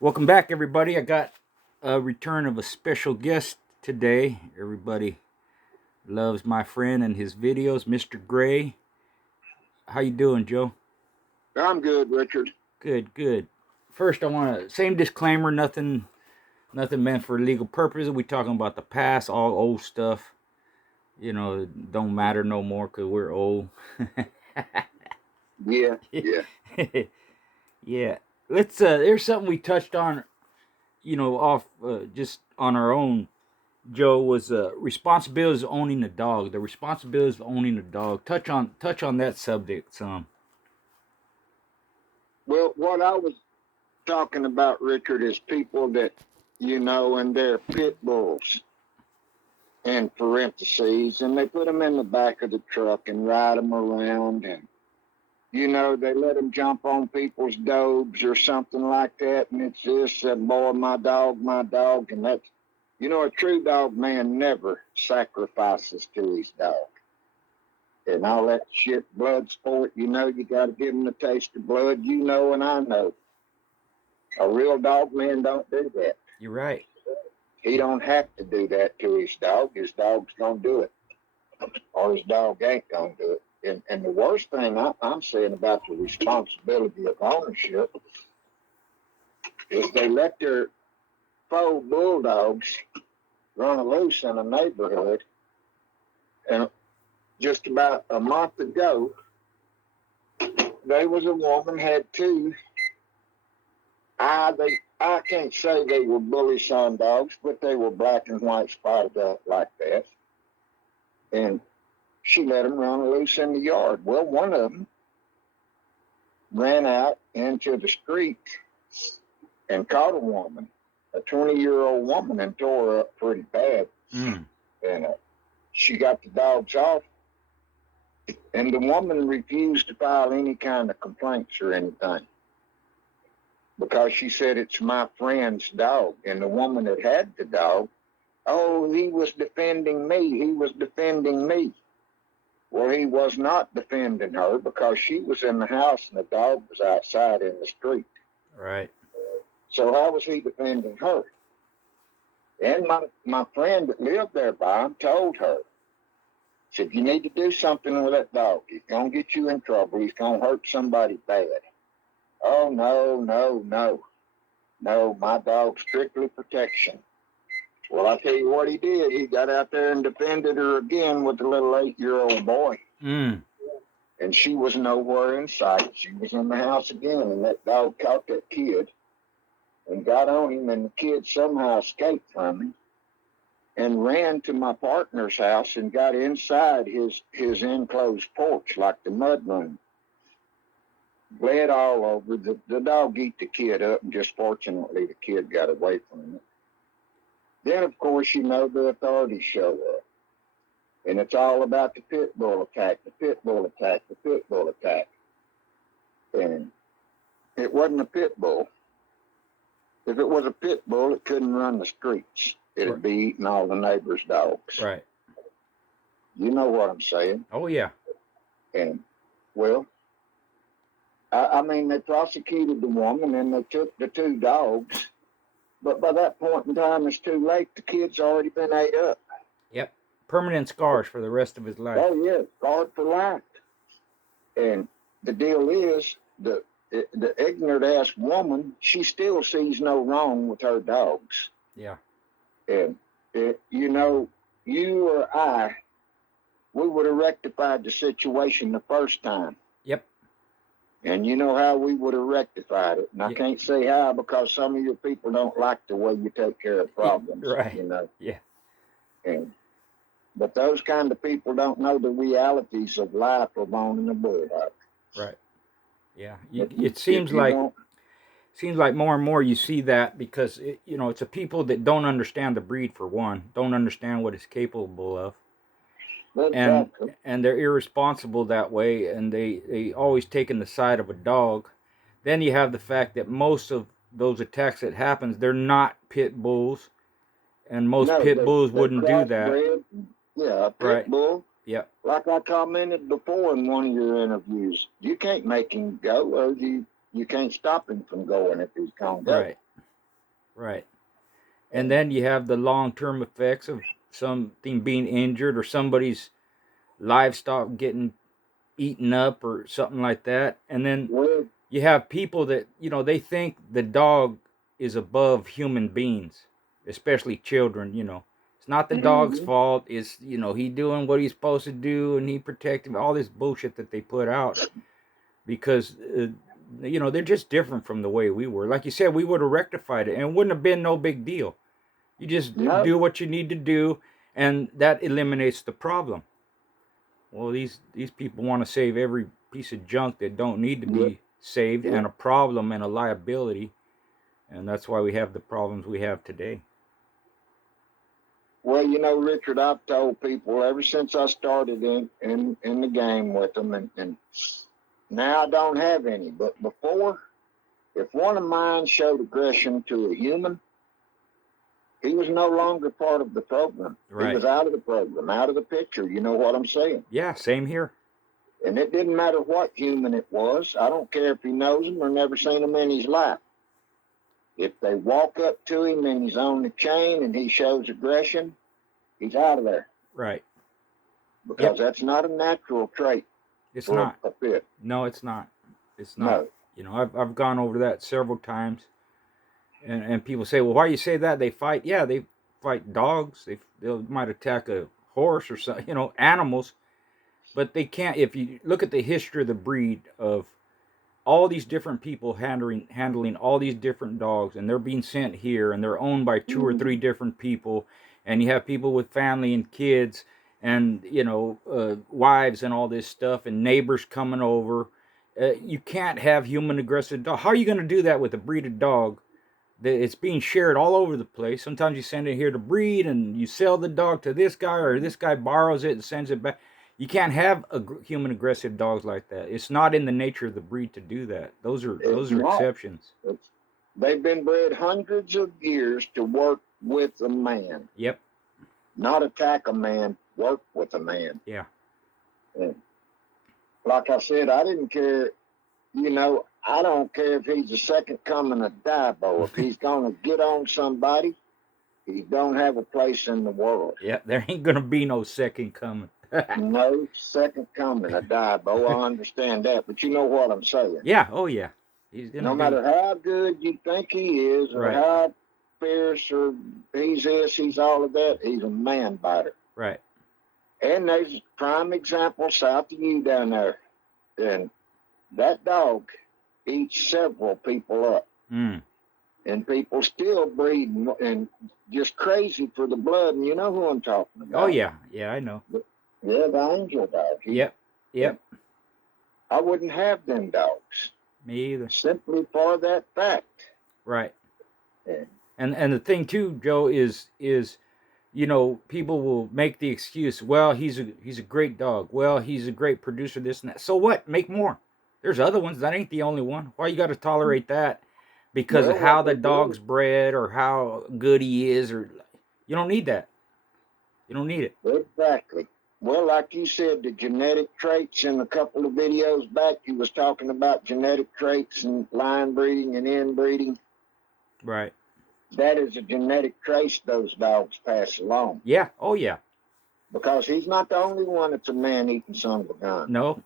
Welcome back, everybody. I got a return of a special guest today. Everybody loves my friend and his videos, Mr. Gray. How you doing, Joe? I'm good, Richard. Good, good. First, I want to same disclaimer. Nothing meant for legal purposes. We talking about the past, all old stuff. You know, it don't matter no more because we're old. Yeah, yeah. Yeah. Let's. There's something we touched on. Off just on our own. Joe, was responsibilities of owning a dog. The responsibilities of owning a dog. Touch on that subject some. Well, what I was talking about, Richard, is people that, and they're pit bulls in parentheses, and they put them in the back of the truck and ride them around, and, they let them jump on people's dobes or something like that, and it's this, boy, my dog, and that's, a true dog man never sacrifices to his dog. And all that shit, blood sport, you got to give him the taste of blood, and I know. A real dog man don't do that. You're right. He don't have to do that to his dog. His dog's going to do it. Or his dog ain't going to do it. And the worst thing I'm saying about the responsibility of ownership is they let their foe bulldogs run loose in a neighborhood. And just about a month ago, there was a woman had two. I can't say they were bully son dogs, but they were black and white spotted up like that. And she let them run loose in the yard. Well, one of them ran out into the street and caught a woman, a 20-year-old woman, and tore her up pretty bad. Mm. And she got the dogs off. And the woman refused to file any kind of complaints or anything because she said, it's my friend's dog. And the woman that had the dog, oh, he was defending me. He was defending me. Well, he was not defending her because she was in the house and the dog was outside in the street. Right. So how was he defending her? And my friend that lived there by him told her, said, you need to do something with that dog. He's going to get you in trouble. He's going to hurt somebody bad. Oh, no, my dog's strictly protection. Well, I tell you what he did. He got out there and defended her again with the little 8-year-old boy. Mm. And she was nowhere in sight. She was in the house again, and that dog caught that kid and got on him, and the kid somehow escaped from him and ran to my partner's house and got inside his enclosed porch like the mudroom. Bled all over. The dog ate the kid up, and just fortunately the kid got away from it. Then, of course, the authorities show up. And it's all about the pit bull attack, the pit bull attack, the pit bull attack. And it wasn't a pit bull. If it was a pit bull, it couldn't run the streets. It'd be eating all the neighbors' dogs. Right. You know what I'm saying? Oh, yeah. And, well, I mean, they prosecuted the woman and they took the two dogs. But by that point in time, it's too late. The kid's already been ate up. Yep. Permanent scars for the rest of his life. Oh, yeah, scarred for life. And the deal is, the ignorant-ass woman, she still sees no wrong with her dogs. Yeah. And, you or I, we would have rectified the situation the first time. Yep. And you know how we would have rectified it. And I can't say how because some of your people don't like the way you take care of problems. Right. Yeah. But those kind of people don't know the realities of life of owning a bulldog. Right. Yeah. It seems like more and more you see that because it's a people that don't understand the breed, for one, don't understand what it's capable of. Exactly. And they're irresponsible that way, and they always taking the side of a dog. Then you have the fact that most of those attacks that happens, they're not pit bulls, and most pit bulls wouldn't do that. Yeah, a pit bull. Yeah. Like I commented before in one of your interviews, you can't make him go, or you can't stop him from going if he's gone. Right. Right. And then you have the long-term effects of something being injured or somebody's livestock getting eaten up or something like that. And then Well, you have people that, they think the dog is above human beings, especially children. It's not the dog's mhm. fault. It's, he doing what he's supposed to do and he protecting all this bullshit that they put out because, they're just different from the way we were. Like you said, we would have rectified it and it wouldn't have been no big deal. You just No, do what you need to do and that eliminates the problem. Well, these people want to save every piece of junk that don't need to yeah, be saved yeah. and a problem and a liability, and that's why we have the problems we have today. Well, Richard, I've told people ever since I started in the game with them, and now I don't have any. But before, if one of mine showed aggression to a human, he was no longer part of the program. He Right. was out of the program, out of the picture. You know what I'm saying? Yeah, same here. And it didn't matter what human it was. I don't care if he knows him or never seen him in his life. If they walk up to him and he's on the chain and he shows aggression, he's out of there. Right. Because Yep. that's not a natural trait It's for not. a pit. No, it's not. It's not. No. I've gone over that several times, and people say, well, why you say that? They fight. Yeah, they fight dogs. They might attack a horse or something. Animals, but they can't. If you look at the history of the breed of all these different people handling all these different dogs, and they're being sent here and they're owned by two or three different people, and you have people with family and kids and wives and all this stuff and neighbors coming over. You can't have human aggressive dog. How are you going to do that with a breeded dog that it's being shared all over the place? Sometimes you send it here to breed and you sell the dog to this guy, or this guy borrows it and sends it back. You can't have human aggressive dogs like that. It's not in the nature of the breed to do that. Those are exceptions. They've been bred hundreds of years to work with a man. Yep. Not attack a man, work with a man. Yeah. And like I said, I didn't care. I don't care if he's the second coming of Diabo. If he's going to get on somebody, he don't have a place in the world. Yeah, there ain't going to be no second coming. No second coming of Diabo. I understand that, but you know what I'm saying. Yeah, oh yeah. He's gonna matter how good you think he is, or right. how fierce, or he's this, he's all of that, he's a man biter. Right. And there's a prime example south of you down there. And that dog eats several people up. Mm. And people still breed and just crazy for the blood. And you know who I'm talking about. Oh, yeah. Yeah, I know. Yeah, the angel dog. Yep. I wouldn't have them dogs. Me either. Simply for that fact. Right. Yeah. And the thing, too, Joe, is people will make the excuse, well, he's a great dog. Well, he's a great producer, this and that. So what? Make more. There's other ones. That ain't the only one. Why you got to tolerate that? Because of how the dog's bred or how good he is, or you don't need that. You don't need it. Exactly. Well, like you said, the genetic traits in a couple of videos back, you was talking about genetic traits and line breeding and inbreeding. Right. That is a genetic trait those dogs pass along. Yeah. Oh, yeah. Because he's not the only one that's a man-eating son of a gun. No.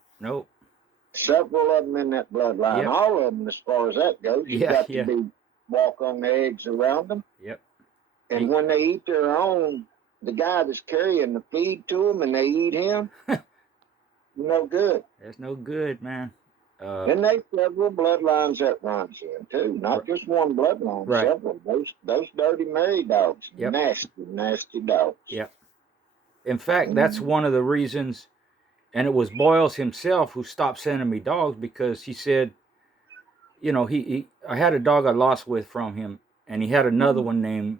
Several of them in that bloodline. Yep. All of them, as far as that goes, you got to be walk on the eggs around them. Yep. And when they eat their own, the guy that's carrying the feed to them, and they eat him, no good. That's no good, man. And there's several bloodlines that runs in too, not just one bloodline. Right. Several. Those dirty married dogs, yep. nasty dogs. Yep. In fact, that's one of the reasons, and it was Boyles himself who stopped sending me dogs, because he said, I had a dog I lost with from him, and he had another one named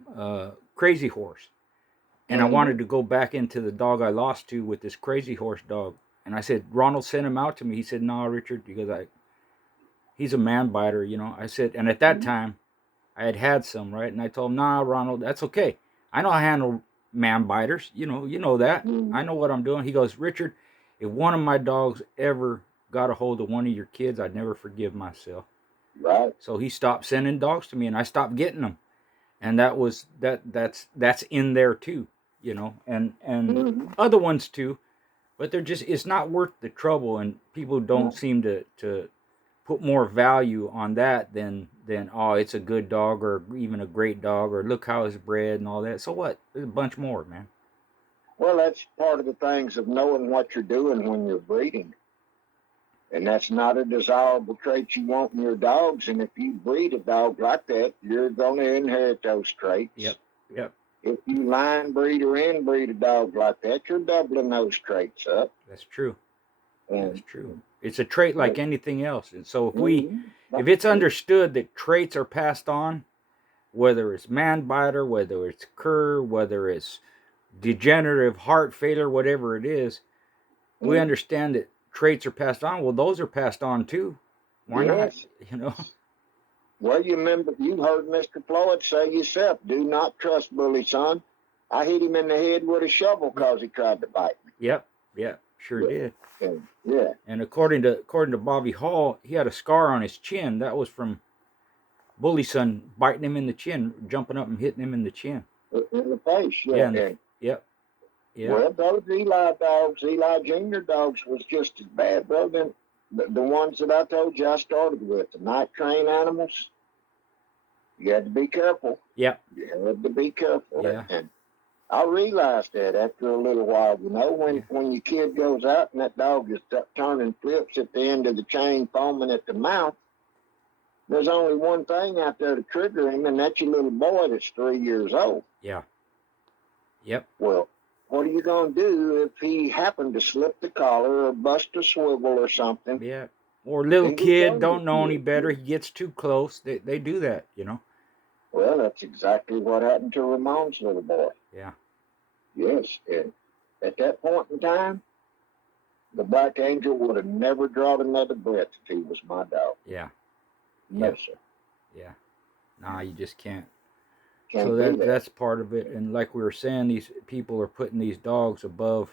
Crazy Horse, and I wanted to go back into the dog I lost to with this Crazy Horse dog. And I said, Ronald sent him out to me. He said, no, Richard, because he's a man biter, I said, and at that time, I had some, right? And I told him, nah, Ronald, that's okay. I know how to handle man biters. You know that. I know what I'm doing. He goes, Richard, if one of my dogs ever got a hold of one of your kids, I'd never forgive myself. Right. So he stopped sending dogs to me, and I stopped getting them. and that's in there too, you know, and Mm-hmm. other ones too, but they're just, it's not worth the trouble, and people don't No. seem to put more value on that than oh, it's a good dog or even a great dog or look how it's bred and all that. So what? There's a bunch more, man. Well, that's part of the things of knowing what you're doing when you're breeding. And that's not a desirable trait you want in your dogs. And if you breed a dog like that, you're going to inherit those traits. Yep. Yep. If you line breed or inbreed a dog like that, you're doubling those traits up. That's true. And, That's true. It's a trait like anything else. And so if it's mm-hmm. understood that traits are passed on, whether it's man biter, whether it's cur, whether it's degenerative heart failure, whatever it is, we understand that traits are passed on. Well, those are passed on too. Why not? Yes. You know? Well, you remember, you heard Mr. Floyd say yourself, do not trust Bully, son. I hit him in the head with a shovel because he tried to bite me. Yep. Yep. Sure did. Yeah. And according to Bobby Hall, he had a scar on his chin. That was from Bully Son biting him in the chin, jumping up and hitting him in the chin. In the face, Yeah. yeah. Yep. Yeah. Well, those Eli dogs, Eli Jr. dogs, was just as bad, bro, than the ones that I told you I started with, the night train animals. You had to be careful. Yep. You had to be careful. Yeah. And I realized that after a little while, you know, when your kid goes out and that dog is turning flips at the end of the chain, foaming at the mouth, there's only one thing out there to trigger him, and that's your little boy that's 3 years old. Yeah. Yep. Well, what are you going to do if he happened to slip the collar or bust a swivel or something? Yeah. Or little kid don't know any better. He gets too close. They do that, you know. Well, that's exactly what happened to Ramon's little boy. Yeah. Yes. And at that point in time, the Black Angel would have never drawn another breath if he was my dog. Yeah. No, Yeah. sir. Yeah. Nah, you just can't. Can't So do that. that's part of it. And like we were saying, these people are putting these dogs above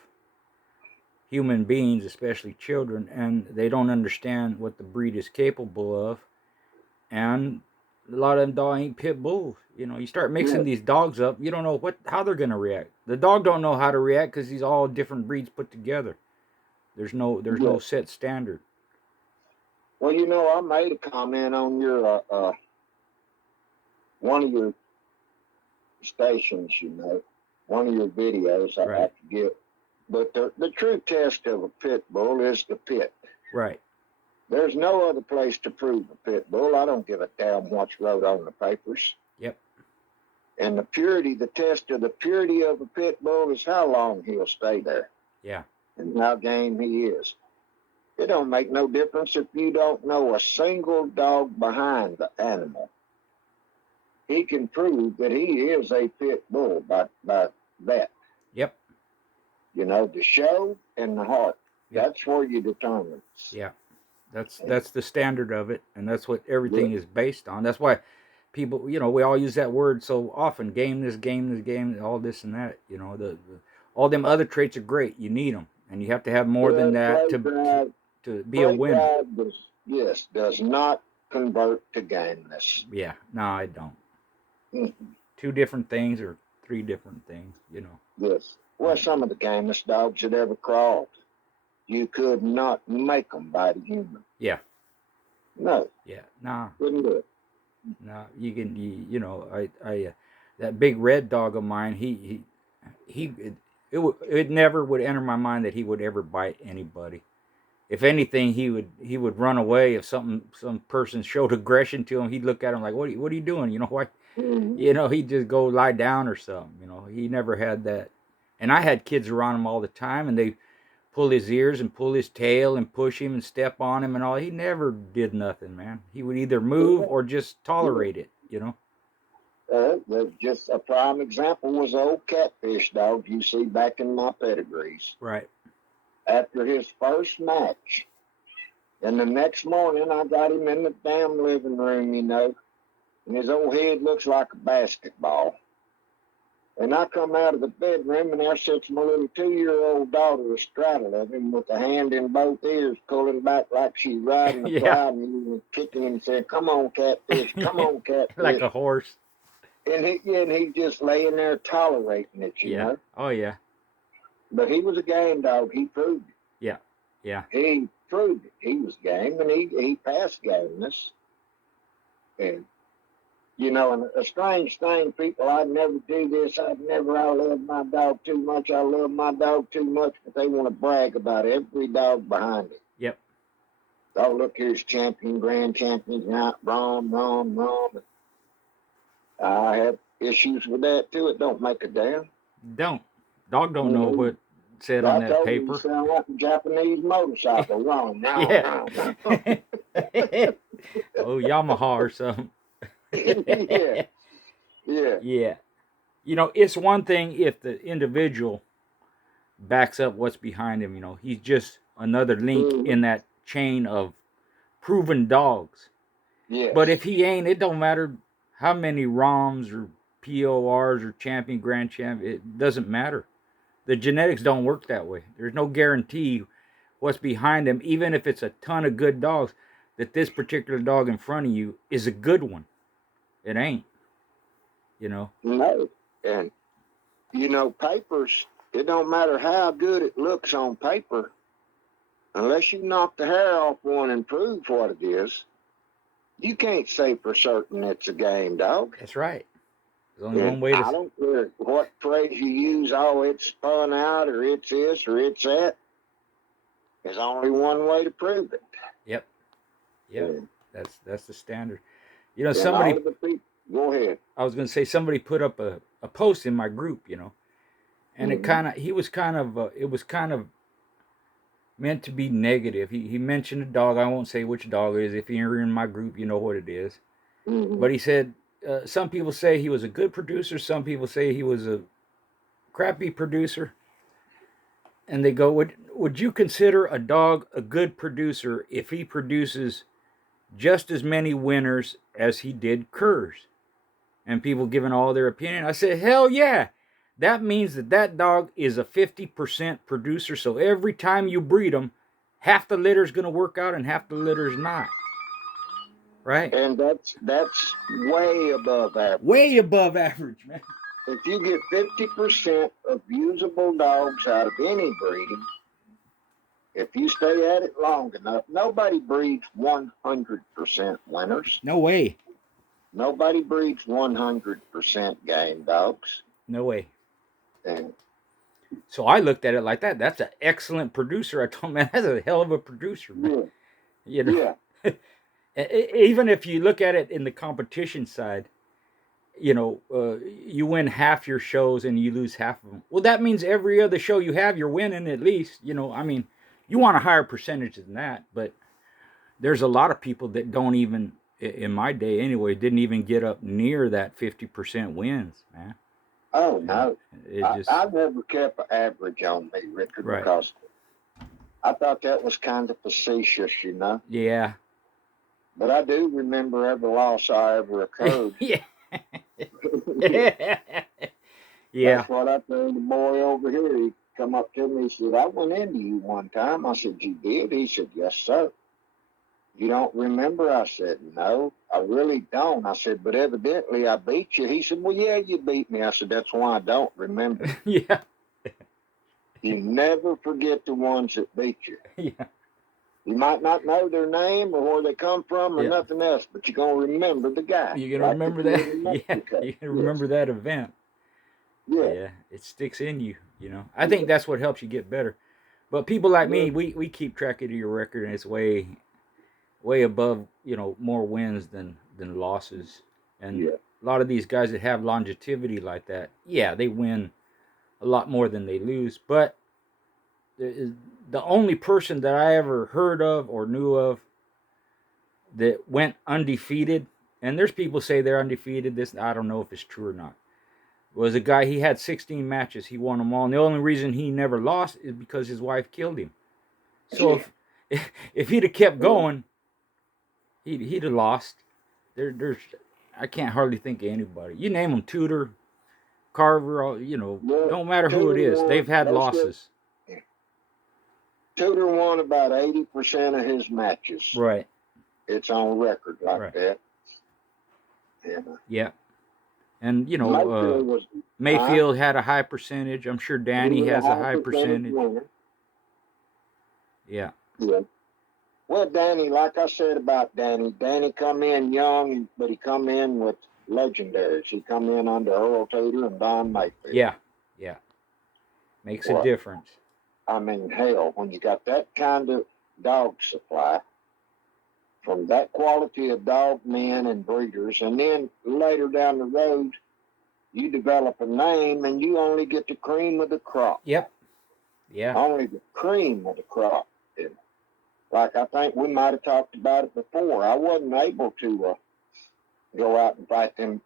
human beings, especially children, and they don't understand what the breed is capable of. And a lot of them dogs ain't pit bulls. You know, you start mixing these dogs up, you don't know how they're gonna react. The dog don't know how to react because these all different breeds put together. There's no set standard. Well, you know, I made a comment on your one of your stations, you know, one of your videos. I forget, but the true test of a pit bull is the pit. Right. There's no other place to prove a pit bull. I don't give a damn what's wrote on the papers. Yep. And the test of the purity of a pit bull is how long he'll stay there. Yeah. And how game he is. It don't make no difference if you don't know a single dog behind the animal. He can prove that he is a pit bull by that. Yep. You know, the show and the heart. Yep. That's where you determine. Yeah. That's the standard of it, and that's what everything is based on. That's why people, you know, we all use that word so often. Game this, all this and that. You know, all them other traits are great. You need them, and you have to have more than that to be a winner. Does not convert to gameness. Yeah, no, I don't. Mm-hmm. 2 different things or 3 different things, you know. Yes. Well, some of the gamest dogs that ever crawled, you could not make them bite a human. Yeah. No. Yeah. Nah. Couldn't do it. Nah. You know, I that big red dog of mine, it never would enter my mind that he would ever bite anybody. If anything, he would run away if some person showed aggression to him. He'd look at him like, what are you doing? You know, why? Mm-hmm. You know, he'd just go lie down or something. You know, he never had that. And I had kids around him all the time, and they pull his ears and pull his tail and push him and step on him and all. He never did nothing, man. He would either move or just tolerate it, you know. Just a prime example was the old catfish dog you see back in my pedigrees. Right. After his first match, and the next morning I got him in the damn living room, you know, and his old head looks like a basketball. And I come out of the bedroom, and there sits my little 2-year-old daughter astraddle of him with a hand in both ears, pulling back like she's riding a cloud, and kicking him and saying, "Come on, catfish, come on, catfish." Like a horse. and he just laying there tolerating it, you Yeah. know. Oh yeah. But he was a game dog. He proved it. Yeah. Yeah. He proved it. He was game, and he passed gameness. And you know, and a strange thing, people, I'd never do this. I love my dog too much. I love my dog too much, but they want to brag about every dog behind it. Yep. Oh, look, here's champion, grand champions, not wrong. I have issues with that too. It don't make a damn. Dog don't know what said on I that told you paper. sound like a Japanese motorcycle. Wrong. Yeah. Oh, Yamaha or something. Yeah. Yeah. You know, it's one thing if the individual backs up what's behind him. You know, he's just another link in that chain of proven dogs. Yes. But if he ain't, it don't matter how many ROMs or PORs or champion, grand champ. It doesn't matter. The genetics don't work that way. There's no guarantee what's behind him, even if it's a ton of good dogs, that this particular dog in front of you is a good one. It ain't. You know? No. And, you know, papers, it don't matter how good it looks on paper, unless you knock the hair off one and prove what it is, you can't say for certain it's a game dog. That's right. There's only one way to... I don't care what phrase you use, oh, it's spun out, or it's this, or it's that. There's only one way to prove it. Yep. Yep. Yeah. That's the standard. You know, somebody... Go ahead. I was going to say, somebody put up a post in my group, you know, and it was kind of meant to be negative. He mentioned a dog. I won't say which dog it is. If you're in my group, you know what it is. But he said, some people say he was a good producer. Some people say he was a crappy producer. And they go, would you consider a dog a good producer if he produces just as many winners as he did curs? And people giving all their opinion. I said, hell yeah. That means that dog is a 50% producer. So every time you breed him, half the litter's going to work out and half the litter's not. Right? And that's way above average. Way above average, man. If you get 50% of usable dogs out of any breeding, if you stay at it long enough, nobody breeds 100% winners. No way. Nobody breeds 100% game dogs. No way. And so I looked at it like that. That's an excellent producer. I told him, man, that's a hell of a producer, man. Yeah. You know? Yeah. Even if you look at it in the competition side, you know, you win half your shows and you lose half of them. Well, that means every other show you have, you're winning at least. You know, I mean, you want a higher percentage than that, but there's a lot of people that don't even, in my day anyway, didn't even get up near that 50% wins, man. Oh, no. I never kept an average on me, Richard, right. Because I thought that was kind of facetious, you know? Yeah. But I do remember every loss I ever occurred. Yeah. Yeah. That's what I told the boy over here. He come up to me, he said, I went into you one time. I said, you did? He said, yes, sir. You don't remember? I said, no, I really don't. I said, but evidently I beat you. He said, well, yeah, you beat me. I said, that's why I don't remember. Yeah. You never forget the ones that beat you. Yeah. You might not know their name or where they come from or nothing else, but you're going to remember the guy. You're going to remember that? Yeah, you're going to remember that event. Yeah, it sticks in you, you know. I think that's what helps you get better. But people like me, we keep track of your record, and it's way above, you know, more wins than losses. And a lot of these guys that have longevity like that, they win a lot more than they lose. But the only person that I ever heard of or knew of that went undefeated, and there's people say they're undefeated, this, I don't know if it's true or not, was a guy, he had 16 matches, he won them all, and the only reason he never lost is because his wife killed him. So if he'd have kept going, he'd have lost. There's I can't hardly think of anybody. You name them, Tudor, Carver, you know, don't matter who it is, they've had losses. Tudor won about 80% of his matches. Right. It's on record like that. Yeah. And Mayfield was, huh? Mayfield had a high percentage. I'm sure He Danny was a has a high high percentage percentage. winner. Yeah. Yeah. Well, Danny, like I said about Danny come in young, but he come in with legendaries. He come in under Earl Tater and Don Mayfield. Yeah. Yeah. Makes a What? difference. I mean, hell, when you got that kind of dog supply from that quality of dog men and breeders, and then later down the road, you develop a name and you only get the cream of the crop. Yep. Yeah. Only the cream of the crop. Like I think we might have talked about it before. I wasn't able to go out and fight them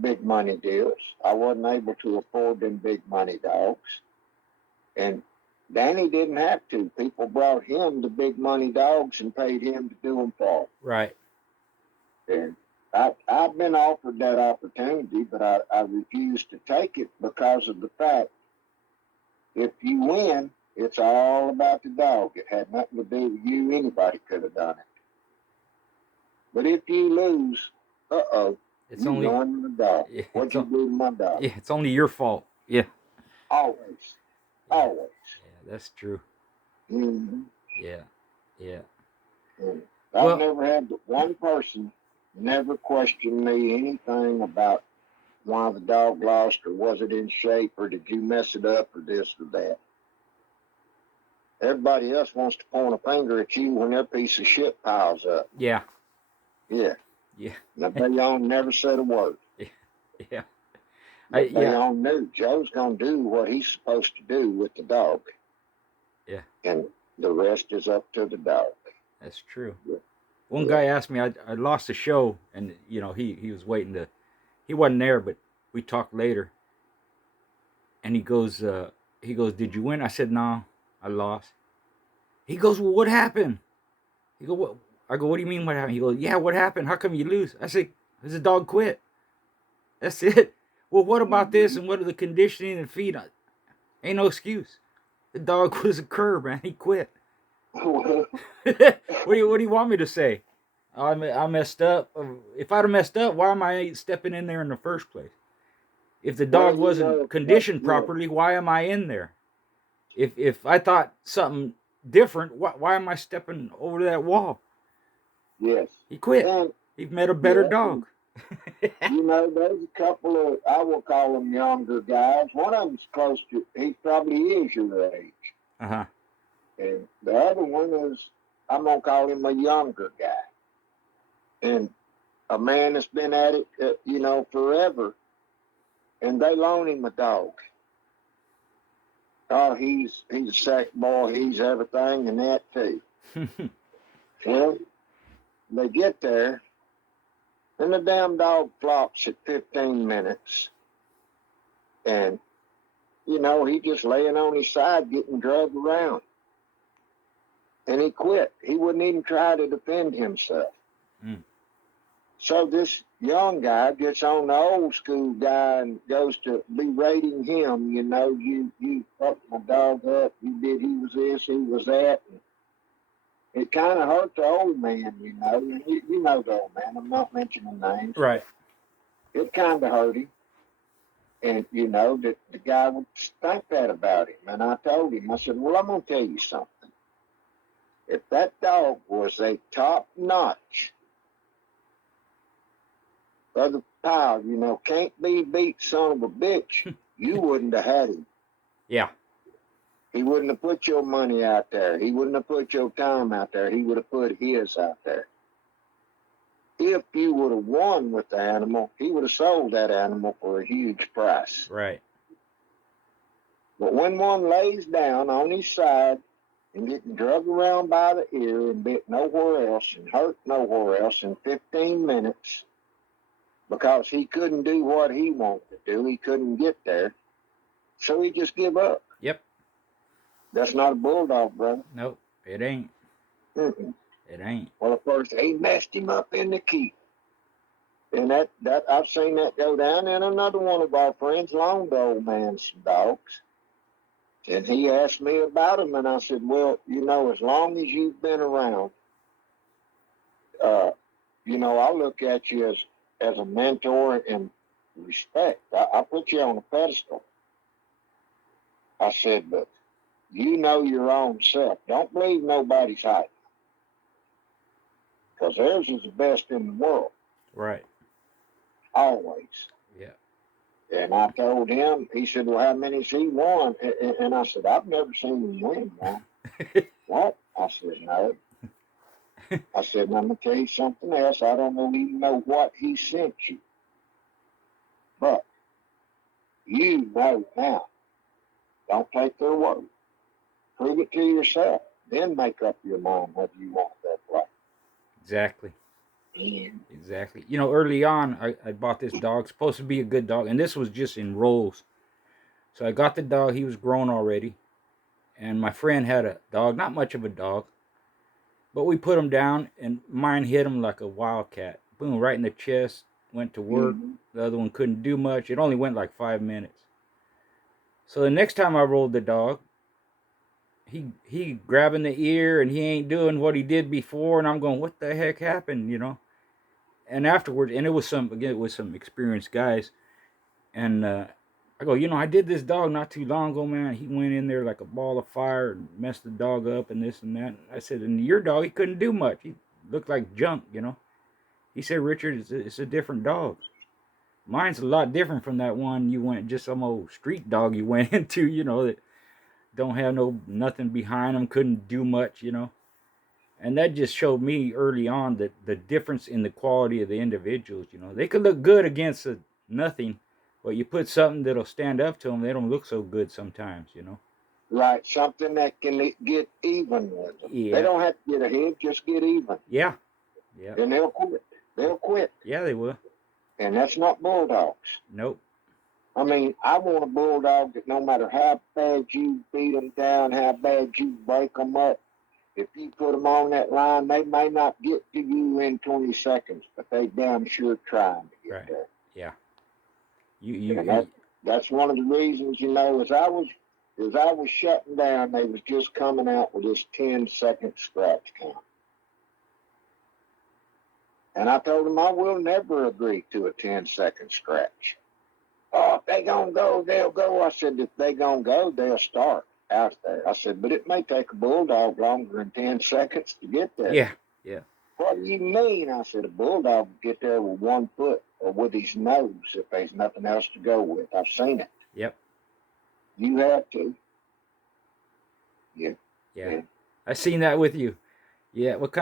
big money deals. I wasn't able to afford them big money dogs. And Danny didn't have to. People brought him the big money dogs and paid him to do them for them. Right. And I've been offered that opportunity, but I refused to take it because of the fact if you win, it's all about the dog. It had nothing to do with you. Anybody could have done it. But if you lose, It's you only ruined the dog. What'd you do to my dog? Yeah, it's only your fault. Yeah. Always. Yeah. Always. Yeah, that's true. Mm-hmm. Yeah. Yeah. Mm. I've never had one person never question me anything about why the dog lost, or was it in shape, or did you mess it up, or this or that. Everybody else wants to point a finger at you when their piece of shit piles up. Yeah. Yeah. Yeah. Now they all never said a word. Yeah. But they all knew Joe's gonna do what he's supposed to do with the dog. Yeah. And the rest is up to the dog. That's true. Yeah. One guy asked me, I lost a show, and he was waiting to, he wasn't there, but we talked later. And he goes, did you win? I said, no, I lost. He goes, well, what happened? He go, what? I go, what do you mean what happened? He goes, yeah, what happened? How come you lose? I said, because the dog quit. That's it. Well, what about this? And what are the conditioning and feed? Ain't no excuse. The dog was a cur, man. He quit. What do you want me to say? I messed up. If I'd have messed up, why am I stepping in there in the first place? If the dog wasn't conditioned properly, why am I in there? If I thought something different, why am I stepping over that wall? Yes. He quit. He met a better dog. There's a couple of, I will call them younger guys. One of them's close to, he probably is your age. Uh-huh. And the other one is, I'm going to call him a younger guy. And a man that's been at it, forever. And they loan him a dog. Oh, he's a sack boy. He's everything and that too. Well, they get there, and the damn dog flops at 15 minutes. And, he just laying on his side getting drugged around. And he quit. He wouldn't even try to defend himself. Mm. So this young guy gets on the old school guy and goes to berating him. You fucked my dog up. You did, he was this, he was that. And it kind of hurt the old man, And you know the old man. I'm not mentioning names. Right. It kind of hurt him. And, that the guy would think that about him. And I told him, I said, well, I'm going to tell you something. If that dog was a top-notch other pile, can't be beat son of a bitch, you wouldn't have had him. Yeah. He wouldn't have put your money out there. He wouldn't have put your time out there. He would have put his out there. If you would have won with the animal, he would have sold that animal for a huge price. Right. But when one lays down on his side and getting drugged around by the ear and bit nowhere else and hurt nowhere else in 15 minutes because he couldn't do what he wanted to do, he couldn't get there, so he just give up. Yep. That's not a bulldog, brother. Nope, it ain't. Mm-mm. It ain't. Well, of course, they messed him up in the keep. And that I've seen that go down. And another one of our friends loaned the old man some dogs. And he asked me about them, and I said, well, as long as you've been around, I look at you as a mentor, and respect. I put you on a pedestal. I said, but you know your own self. Don't believe nobody's hype. Because theirs is the best in the world. Right. Always. Yeah. And I told him, he said, well, how many's he won? And I said, I've never seen him win one. What? I said, no. I said, I'm going to tell you something else. I don't even know what he sent you. But you know now. Don't take their word. Prove it to yourself. Then make up your mind whether you want that way. Exactly. And Exactly. You know, early on, I bought this dog. Supposed to be a good dog. And this was just in rolls. So I got the dog. He was grown already. And my friend had a dog. Not much of a dog. But we put him down. And mine hit him like a wildcat. Boom, right in the chest. Went to work. The other one couldn't do much. It only went like 5 minutes. So the next time I rolled the dog, he grabbing the ear and he ain't doing what he did before, and I'm going, what the heck happened, you know? And afterwards, and it was some experienced guys, and I go, you know, I did this dog not too long ago, man. He went in there like a ball of fire and messed the dog up and this and that. I said, and your dog, he couldn't do much. He looked like junk, you know? He said, Richard, it's a different dog. Mine's a lot different from that one you went, just some old street dog you went into, you know, that don't have nothing behind them, couldn't do much, you know. And that just showed me early on that the difference in the quality of the individuals, you know. They could look good against nothing, but you put something that'll stand up to them, they don't look so good sometimes, you know. right, something that can get even with them. Yeah. They don't have to get ahead, just get even. Yeah. Yeah. And they'll quit. They'll quit. Yeah, they will. And that's not bulldogs. Nope. I mean, I want a bulldog that no matter how bad you beat them down, how bad you break them up, if you put them on that line, they may not get to you in 20 seconds, but they damn sure trying to get there. Yeah. That's one of the reasons, you know, as I was shutting down, they was just coming out with this 10-second scratch count. And I told them I will never agree to a 10-second scratch. Oh, if they gonna go, they'll go. I said, if they gonna go, they'll start out there. I said, but it may take a bulldog longer than 10 seconds to get there. Yeah, yeah. What do you mean? I said, a bulldog will get there with 1 foot or with his nose if there's nothing else to go with. I've seen it. Yep. You have to. Yeah. I seen that with you. Yeah. What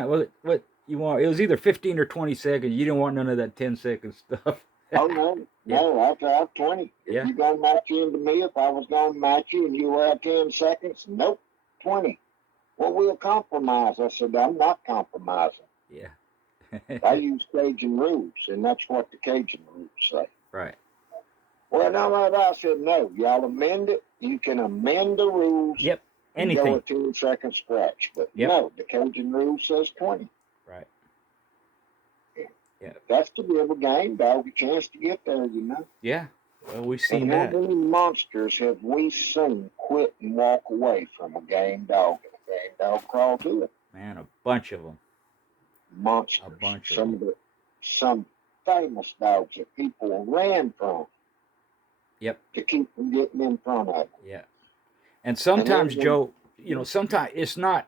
you want? It was either 15 or 20 seconds. You didn't want none of that 10-second stuff. Oh, no. Yeah. No, I'll try 20. Yeah. If you're going to match into me, if I was going to match you and you were at 10 seconds, nope, 20. Well, we'll compromise. I said, I'm not compromising. Yeah. I use Cajun rules, and that's what the Cajun rules say. Right. Well, no, I said, no, y'all amend it. You can amend the rules. Yep. And Anything. go a 10-second scratch. But Yep. no, the Cajun rule says 20. Right. Yeah. That's to give a game dog a chance to get there, you know. Yeah. Well, we've seen And that. how many monsters have we seen quit and walk away from a game dog and a game dog crawl to it? Man, a bunch of them. Monsters. A bunch of them. Some famous dogs that people ran from. Yep. To keep from getting in front of them. Yeah. And sometimes, Joe, you know, sometimes it's not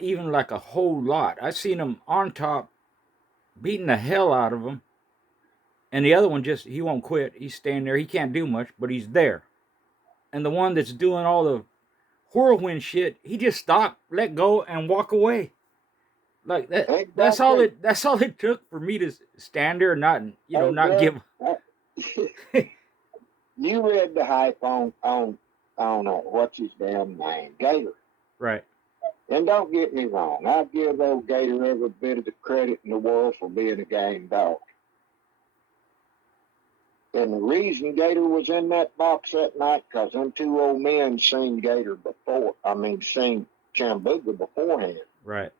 even like a whole lot. I've seen them on top beating the hell out of them. And the other one he won't quit. He's staying there. He can't do much, but he's there. And the one that's doing all the whirlwind shit, he just stop, let go, and walk away. Like that. Exactly. That's all it took for me to stand there and not give. You read the hype on what's his damn name, Gator. Right. And don't get me wrong, I give old Gator every bit of the credit in the world for being a game dog. And the reason Gator was in that box that night, because them 2 old men seen seen Chambuga beforehand. Right.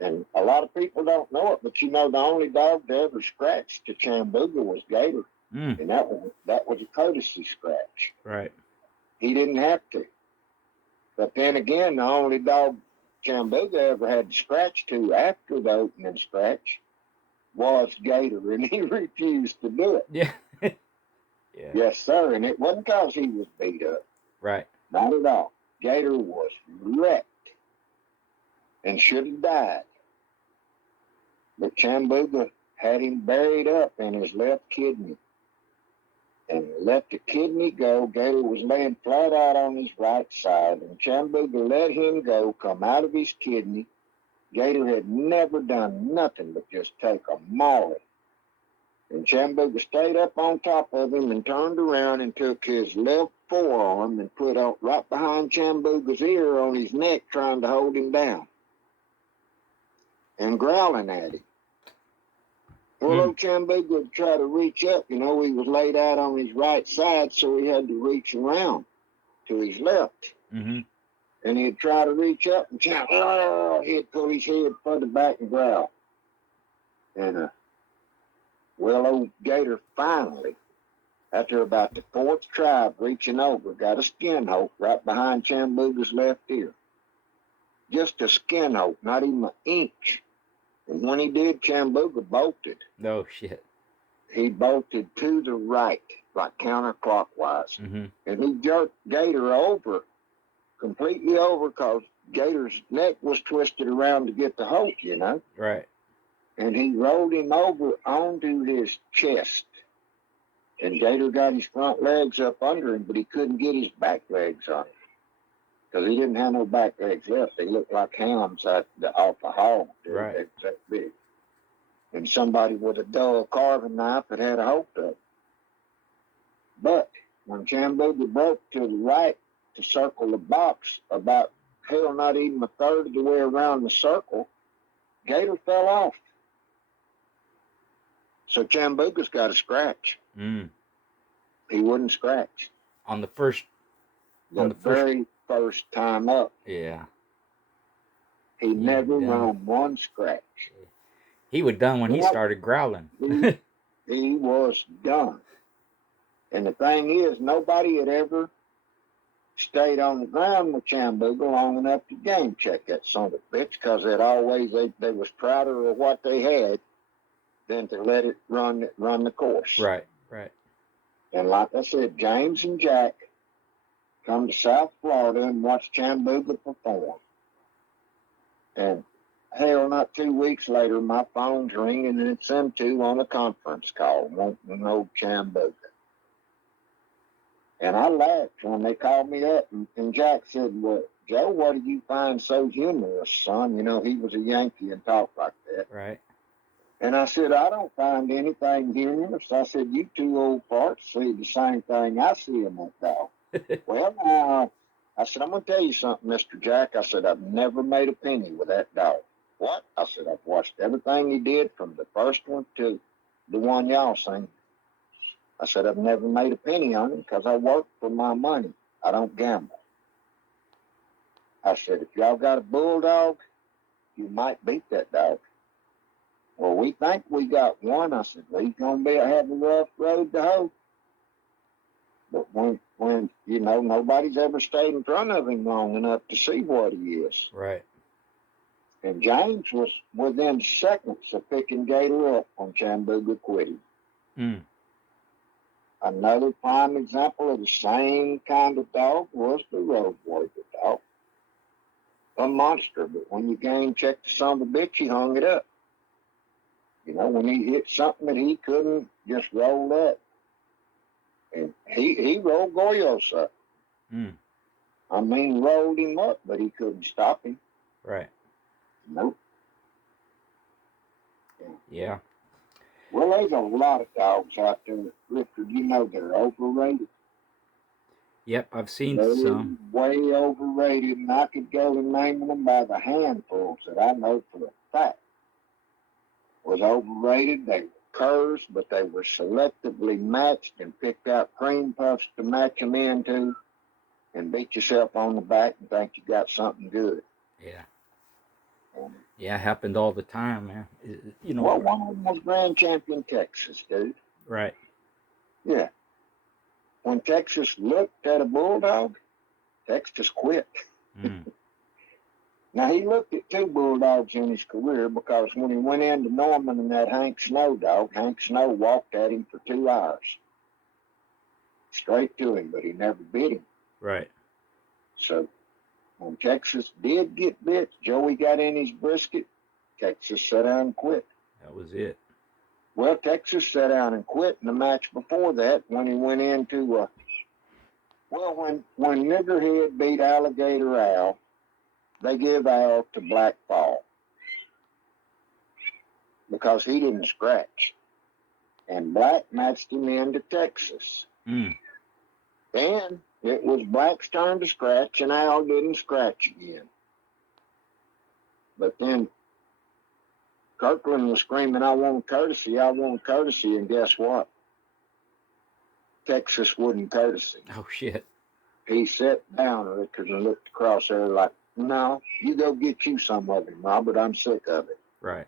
And a lot of people don't know it, but you know the only dog to ever scratch to Chambuga was Gator. And that was a courtesy scratch. Right. He didn't have to. But then again, the only dog Chambuga ever had to scratch to after the opening scratch was Gator, and he refused to do it. Yeah. Yeah. Yes, sir. And it wasn't because he was beat up. Right. Not at all. Gator was wrecked and should have died. But Chambuga had him buried up in his left kidney and let the kidney go. Gator was laying flat out on his right side, and Chambuga let him go, come out of his kidney. Gator had never done nothing but just take a molly. And Chambuga stayed up on top of him and turned around and took his left forearm and put out right behind Chambuga's ear on his neck, trying to hold him down and growling at him. Well, old Chambuga would try to reach up. He was laid out on his right side, so he had to reach around to his left. Mm-hmm. And he'd try to reach up and shout, oh, he'd pull his head further back and growl. And, old Gator finally, after about the fourth try of reaching over, got a skin hook right behind Chambuga's left ear. Just a skin hook, not even an inch. And when he did, Chambuga bolted. Oh, shit. He bolted to the right, like counterclockwise. Mm-hmm. And he jerked Gator over, completely over, because Gator's neck was twisted around to get the hook, Right. And he rolled him over onto his chest. And Gator got his front legs up under him, but he couldn't get his back legs on him, because he didn't have no back legs left. They looked like hams off the hog. Right. They was that big. And somebody with a dull carving knife that had a hook up. But when Chambuga broke to the right to circle the box, about, not even a third of the way around the circle, Gator fell off. So Chambuga's got a scratch. Mm. He wouldn't scratch. On the first... The very first time up. Yeah. He never run one scratch. He was done when he started growling. He was done. And the thing is, nobody had ever stayed on the ground with Chambuga long enough to game check that son of a bitch, because they was prouder of what they had than to let it run the course. Right. And like I said, James and Jack come to South Florida and watch Chambuga perform. And not 2 weeks later, my phone's ringing and it's them two on a conference call wanting old Chambuga. And I laughed when they called me up, and Jack said, well, Joe, what do you find so humorous, son? He was a Yankee and talked like that. Right. And I said, I don't find anything humorous. I said, you two old farts see the same thing I see in that dog. Well, now, I said, I'm going to tell you something, Mr. Jack. I said, I've never made a penny with that dog. What? I said, I've watched everything he did from the first one to the one y'all seen. I said, I've never made a penny on him because I work for my money. I don't gamble. I said, if y'all got a bulldog, you might beat that dog. Well, we think we got one. I said, well, he's going to have a rough road to hoe. But when nobody's ever stayed in front of him long enough to see what he is. Right. And James was within seconds of picking Gator up when Chambuga quit him. Mm. Another prime example of the same kind of dog was the Road Warrior dog. A monster, but when you game checked the son of a bitch, he hung it up. When he hit something that he couldn't just roll up. And he rolled Goyos up. Mm. I mean, rolled him up, but he couldn't stop him. Right. Nope. Yeah. Well, there's a lot of dogs out there, Richard. They're overrated. Yep, I've seen They're some. way overrated, and I could go and name them by the handfuls that I know for a fact was overrated. They were curs, but they were selectively matched and picked out cream puffs to match them into and beat yourself on the back and think you got something good. Yeah. Yeah, it happened all the time, man. Well, one of them was Grand Champion Texas, dude. Right. Yeah. When Texas looked at a bulldog, Texas quit. Mm. Now, he looked at 2 bulldogs in his career because when he went into Norman and that Hank Snow dog, Hank Snow walked at him for 2 hours. Straight to him, but he never bit him. Right. So when Texas did get bit, Joey got in his brisket, Texas sat down and quit. That was it. Well, Texas sat down and quit in the match before that when he went into, when Niggerhead beat Alligator Al, they give Al to Blackfall because he didn't scratch. And Black matched him into Texas. Mm. And it was Black's turn to scratch, and Al didn't scratch again. But then Kirkland was screaming, I want courtesy, and guess what? Texas wouldn't courtesy. Oh, shit. He sat down, Rickard, and looked across there like, no, you go get you some of him, Robert, I'm sick of it. Right.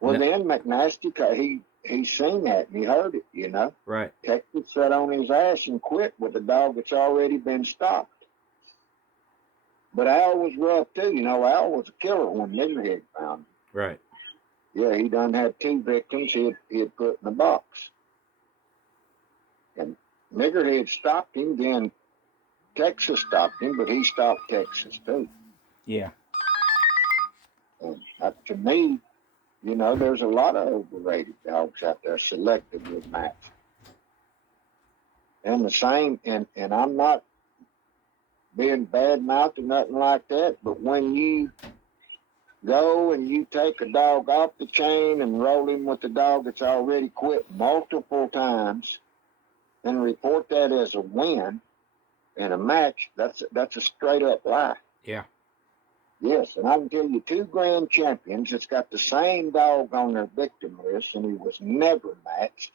Well, then McNasty, he seen that and he heard it, you know. Right. Texas sat on his ass and quit with a dog that's already been stopped. But Al was rough too. You know, Al was a killer when Niggerhead found him. Right. Yeah, he done had 2 victims he had put in the box. And Niggerhead stopped him, then Texas stopped him, but he stopped Texas too. Yeah. And to me, you know, there's a lot of overrated dogs out there selected with match. And the same, and I'm not being bad-mouthed or nothing like that, but when you go and you take a dog off the chain and roll him with a dog that's already quit multiple times and report that as a win in a match, that's a straight-up lie. Yeah. Yes, and I can tell you 2 grand champions that's got the same dog on their victim list, and he was never matched.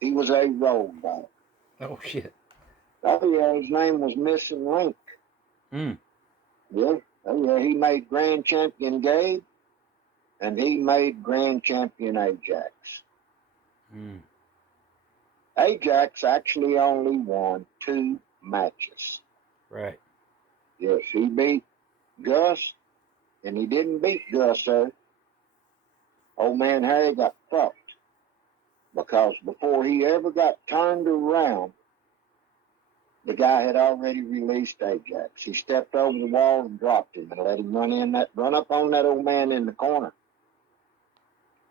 He was a roll dog. Oh, shit. Oh, yeah, his name was Missing Link. Mm. Yeah, oh, yeah, he made grand champion Gabe, and he made grand champion Ajax. Mm. Ajax actually only won 2 matches. Right. Yes, he beat Gus, and he didn't beat Gus, sir. Old man Harry got fucked because before he ever got turned around, the guy had already released Ajax. He stepped over the wall and dropped him and let him run up on that old man in the corner.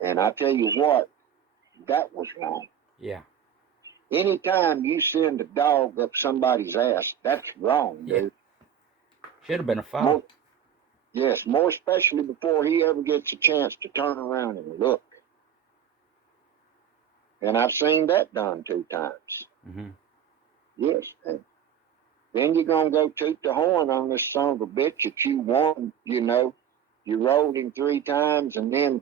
And I tell you what, that was wrong. Yeah. Anytime you send a dog up somebody's ass, that's wrong, dude. Should have been a foul. More especially before he ever gets a chance to turn around and look. And I've seen that done 2 times. Mm-hmm. Yes. And then you're going to go toot the horn on this son of a bitch that you won, you know. You rolled him 3 times and then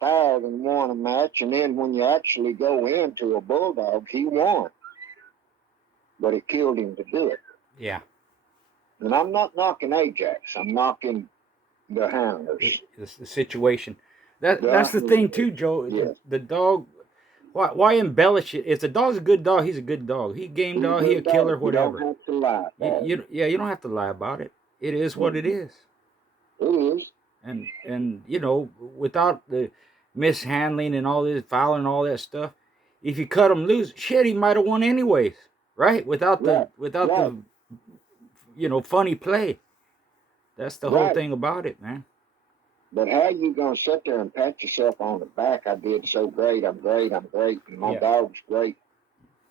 fouled and won a match. And then when you actually go into a bulldog, he won. But it killed him to do it. Yeah. And I'm not knocking Ajax. I'm knocking the hounders. The situation. That's the thing too, Joe. Yes. The dog. Why embellish it? If the dog's a good dog, he's a good dog. He game dog. He a killer. Whatever. You don't have to lie. You don't have to lie about it. It is what it is. It is. And you know, without the mishandling and all this fouling and all that stuff, if you cut him loose, shit, he might have won anyways, right? Without the funny play. That's the whole thing about it, man. But how you gonna sit there and pat yourself on the back? I did so great. I'm great. And my dog's great.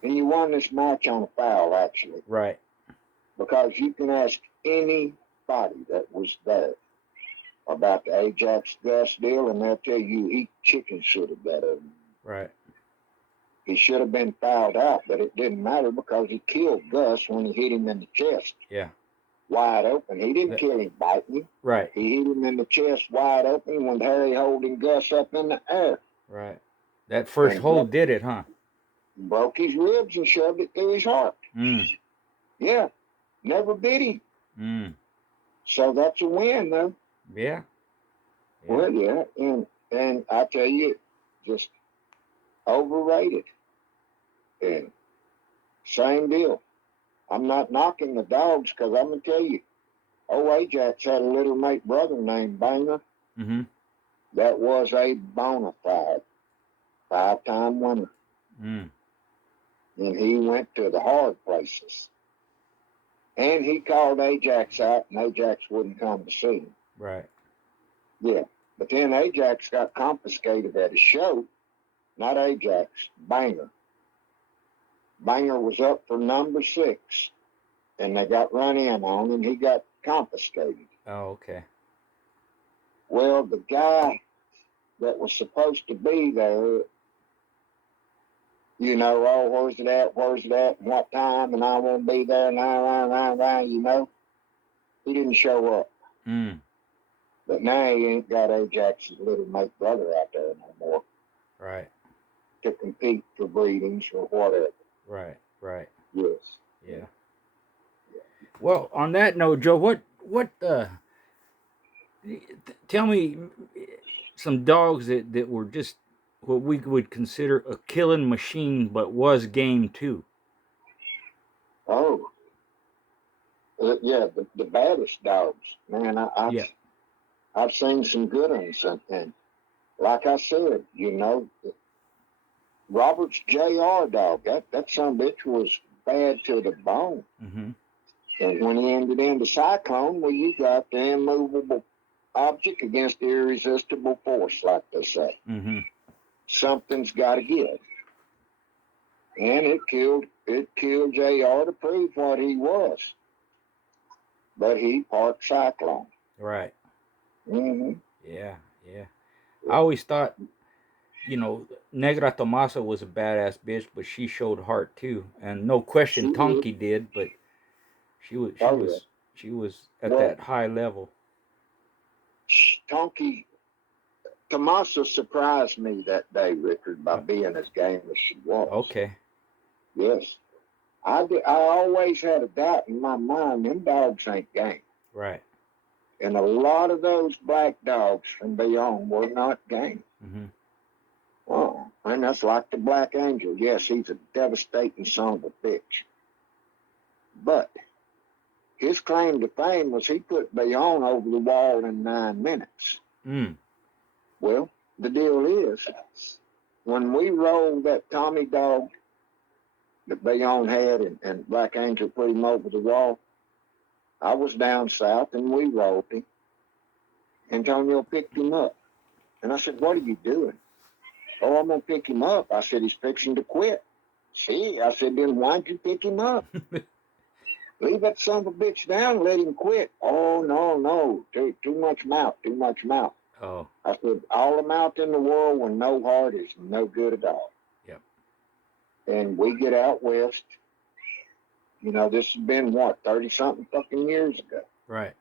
And you won this match on a foul, actually. Right. Because you can ask anybody that was there about the Ajax Gus deal, and they'll tell you he chicken should have bet him. Right. He should have been fouled out, but it didn't matter because he killed Gus when he hit him in the chest. Yeah. Wide open. He didn't kill him biting. Right. He hit him in the chest wide open when Harry holding Gus up in the air. Right. That first hold did it, huh? Broke his ribs and shoved it through his heart. Mm. Yeah. Never bit him. Mm. So that's a win, though. Yeah. Well, yeah. And I tell you, just overrated. And same deal. I'm not knocking the dogs because I'm going to tell you, old Ajax had a little mate brother named Banger. Mm-hmm. That was a bona fide 5-time winner. Mm. And he went to the hard places. And he called Ajax out, and Ajax wouldn't come to see him. Right. Yeah. But then Ajax got confiscated at a show. Not Ajax, Banger. Banger was up for number 6, and they got run in on, and he got confiscated. Oh, okay. Well, the guy that was supposed to be there, you know, oh, where's it at, and what time, and I won't be there, and you know, he didn't show up. Mm. But now he ain't got Ajax's little mate brother out there no more. Right. To compete for breedings or whatever. Right. Right. Yes. Yeah. Well, on that note, Joe, what tell me some dogs that were just what we would consider a killing machine, but was game too. Oh, yeah, the Baddest Dogs, man. I've seen some good ones, and like I said, you know, Robert's Jr. dog, that son of a bitch was bad to the bone. Mm-hmm. And when he ended into Cyclone, well, you got the immovable object against the irresistible force, like they say. Mm-hmm. Something's got to give. And it killed JR to prove what he was. But he parked Cyclone. Right. Mm-hmm. Yeah. Yeah. I always thought, you know, Negra Tomasa was a badass bitch, but she showed heart too, and no question, Tonky did, but she was at that high level. Tonky Tomasa surprised me that day, Richard, by being as game as she was. Okay. Yes. I always had a doubt in my mind, them dogs ain't game. Right. And a lot of those black dogs from beyond were not game. Mm-hmm. Oh, and that's like the Black Angel. Yes, he's a devastating son of a bitch. But his claim to fame was he put Bayonne over the wall in 9 minutes. Mm. Well, the deal is, when we rolled that Tommy dog that Bayonne had and Black Angel put him over the wall, I was down south and we rolled him. Antonio picked him up. And I said, what are you doing? Oh, I'm going to pick him up. I said, he's fixing to quit. See, I said, then why'd you pick him up? Leave that son of a bitch down and let him quit. Oh, no. Too much mouth. Oh. I said, all the mouth in the world with no heart is no good at all. Yep. And we get out west. You know, this has been, 30-something fucking years ago. Right.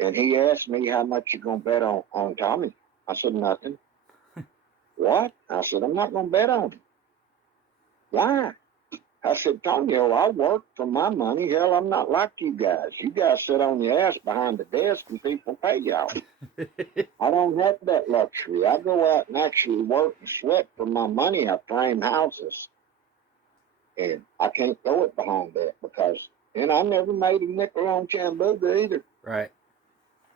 And he asked me how much you going to bet on Tommy. I said, nothing. What? I said, I'm not going to bet on him. Why? I said, Tonio, I work for my money. Hell, I'm not like you guys. You guys sit on your ass behind the desk and people pay y'all. I don't have that luxury. I go out and actually work and sweat for my money. I frame houses. And I can't throw it behind that because, and I never made a nickel on Chambuga either. Right.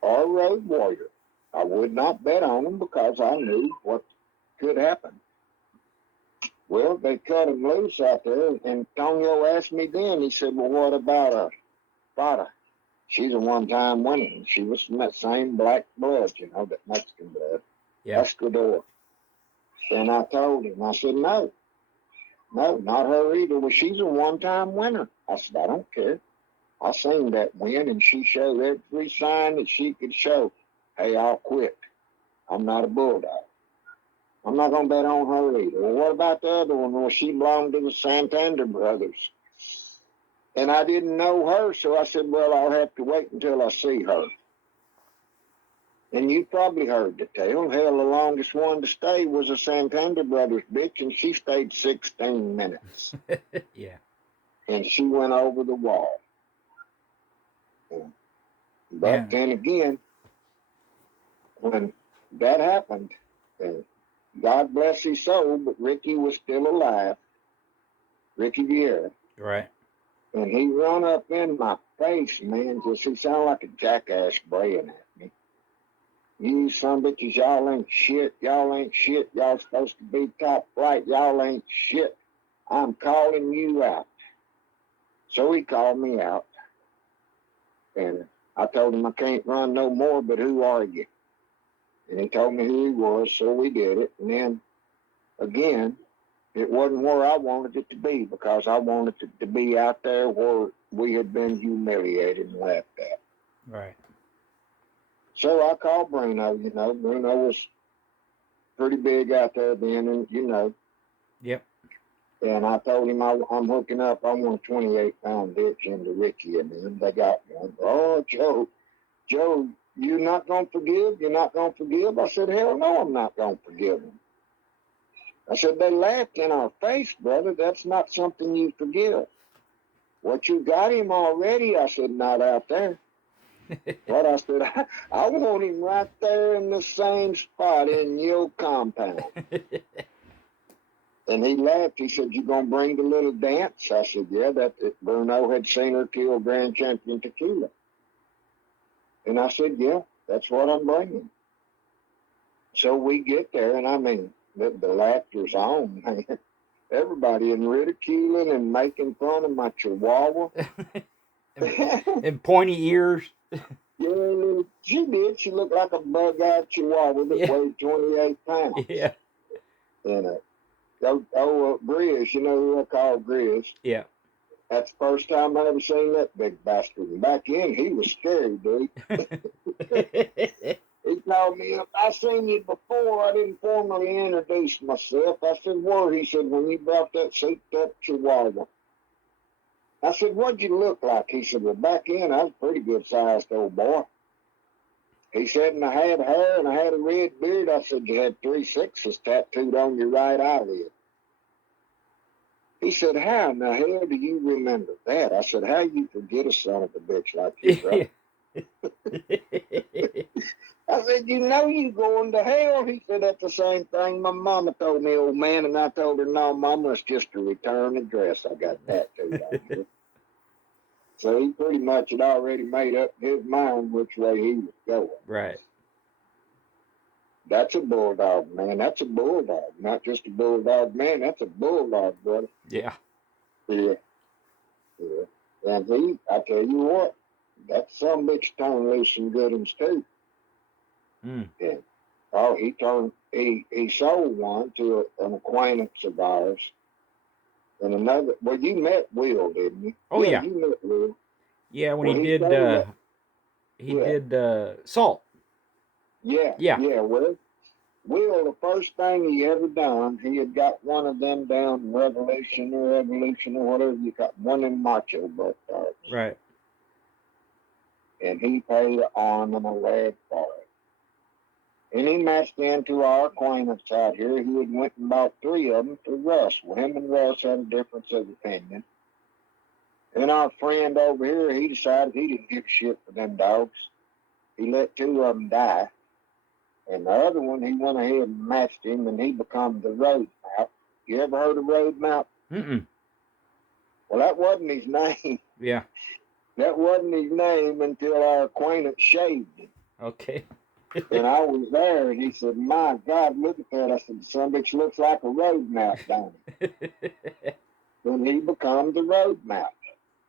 Or Road Warrior. I would not bet on them because I knew what could happen. Well, they cut him loose out there, and Tonio asked me then, he said, well, what about Fada? She's a one-time winner, and she was from that same black blood, you know, that Mexican blood. Yeah. Escador. And I told him, I said, no, not her either. Well, she's a one-time winner. I said, I don't care. I seen that win, and she showed every sign that she could show. Hey, I'll quit. I'm not a bulldog. I'm not going to bet on her either. Well, what about the other one? Well, she belonged to the Santander brothers. And I didn't know her, so I said, well, I'll have to wait until I see her. And you probably heard the tale. Hell, the longest one to stay was a Santander brothers bitch, and she stayed 16 minutes. Yeah. And she went over the wall. But then again, when that happened, God bless his soul, but Ricky was still alive. Ricky Vieira. Right. And he run up in my face, man. Just he sounded like a jackass braying at me. You some bitches, y'all ain't shit. Y'all ain't shit. Y'all supposed to be top flight. Y'all ain't shit. I'm calling you out. So he called me out. And I told him I can't run no more, but who are you? And he told me who he was, so we did it. And then, again, it wasn't where I wanted it to be because I wanted it to be out there where we had been humiliated and laughed at. Right. So I called Bruno, Bruno was pretty big out there then, and Yep. And I told him I'm hooking up. I want a 28-pound bitch into Ricky and them. They got one. Oh, Joe, you not going to forgive? You're not going to forgive? I said, hell no, I'm not going to forgive them. I said, they laughed in our face, brother. That's not something you forgive. What, you got him already? I said, not out there. What? I said, I want him right there in the same spot in your compound. And he laughed. He said, you going to bring the little dance? I said, yeah, Bruno had seen her kill Grand Champion Tequila. And I said, yeah, that's what I'm bringing. So we get there, and I mean, the laughter's on, man. Everybody in ridiculing and making fun of my chihuahua. and pointy ears. Yeah, she did. She looked like a bug-eyed chihuahua that weighed 28 pounds. Yeah. And Grizz, you know who I call Grizz? Yeah. That's the first time I ever seen that big bastard. And back then, he was scary, dude. He called me up. I seen you before. I didn't formally introduce myself. I said, where? He said, when you brought that souped-up chihuahua. I said, what'd you look like? He said, well, back then, I was a pretty good-sized old boy. He said, and I had hair and I had a red beard. I said, you had 3 6s tattooed on your right eyelid. He said, how in the hell do you remember that? I said, how you forget a son of a bitch like you, brother? I said, you know you going to hell. He said, that's the same thing my mama told me, old man. And I told her, no, mama, it's just a return address. I got tattooed on here. So he pretty much had already made up his mind which way he was going. Right. That's a bulldog, man. That's a bulldog. Not just a bulldog, man. That's a bulldog, brother. Yeah. Yeah. And I tell you what, that some bitch turned loose some good ones too. Yeah. Oh, he sold one to an acquaintance of ours. And another, well, you met Will, didn't you? Oh, yeah. You met Will. Yeah, when he did Salt. Yeah. Yeah. Yeah, Will, the first thing he ever done, he had got one of them down Revolution or whatever you got, one in Macho Butt Dogs. Right. And he paid an arm and a leg for it. And he matched into our acquaintance out here who had went and bought 3 of them for Russ. Well, him and Russ had a difference of opinion. And our friend over here, he decided he didn't give a shit for them dogs. He let 2 of them die. And the other one, he went ahead and matched him, and he became the road mount. You ever heard of road mount? Mm-mm. Well, that wasn't his name. Yeah. That wasn't his name until our acquaintance shaved him. Okay. And I was there, and he said, my God, look at that. I said, some bitch looks like a road mount, don't it? And he became the road mount.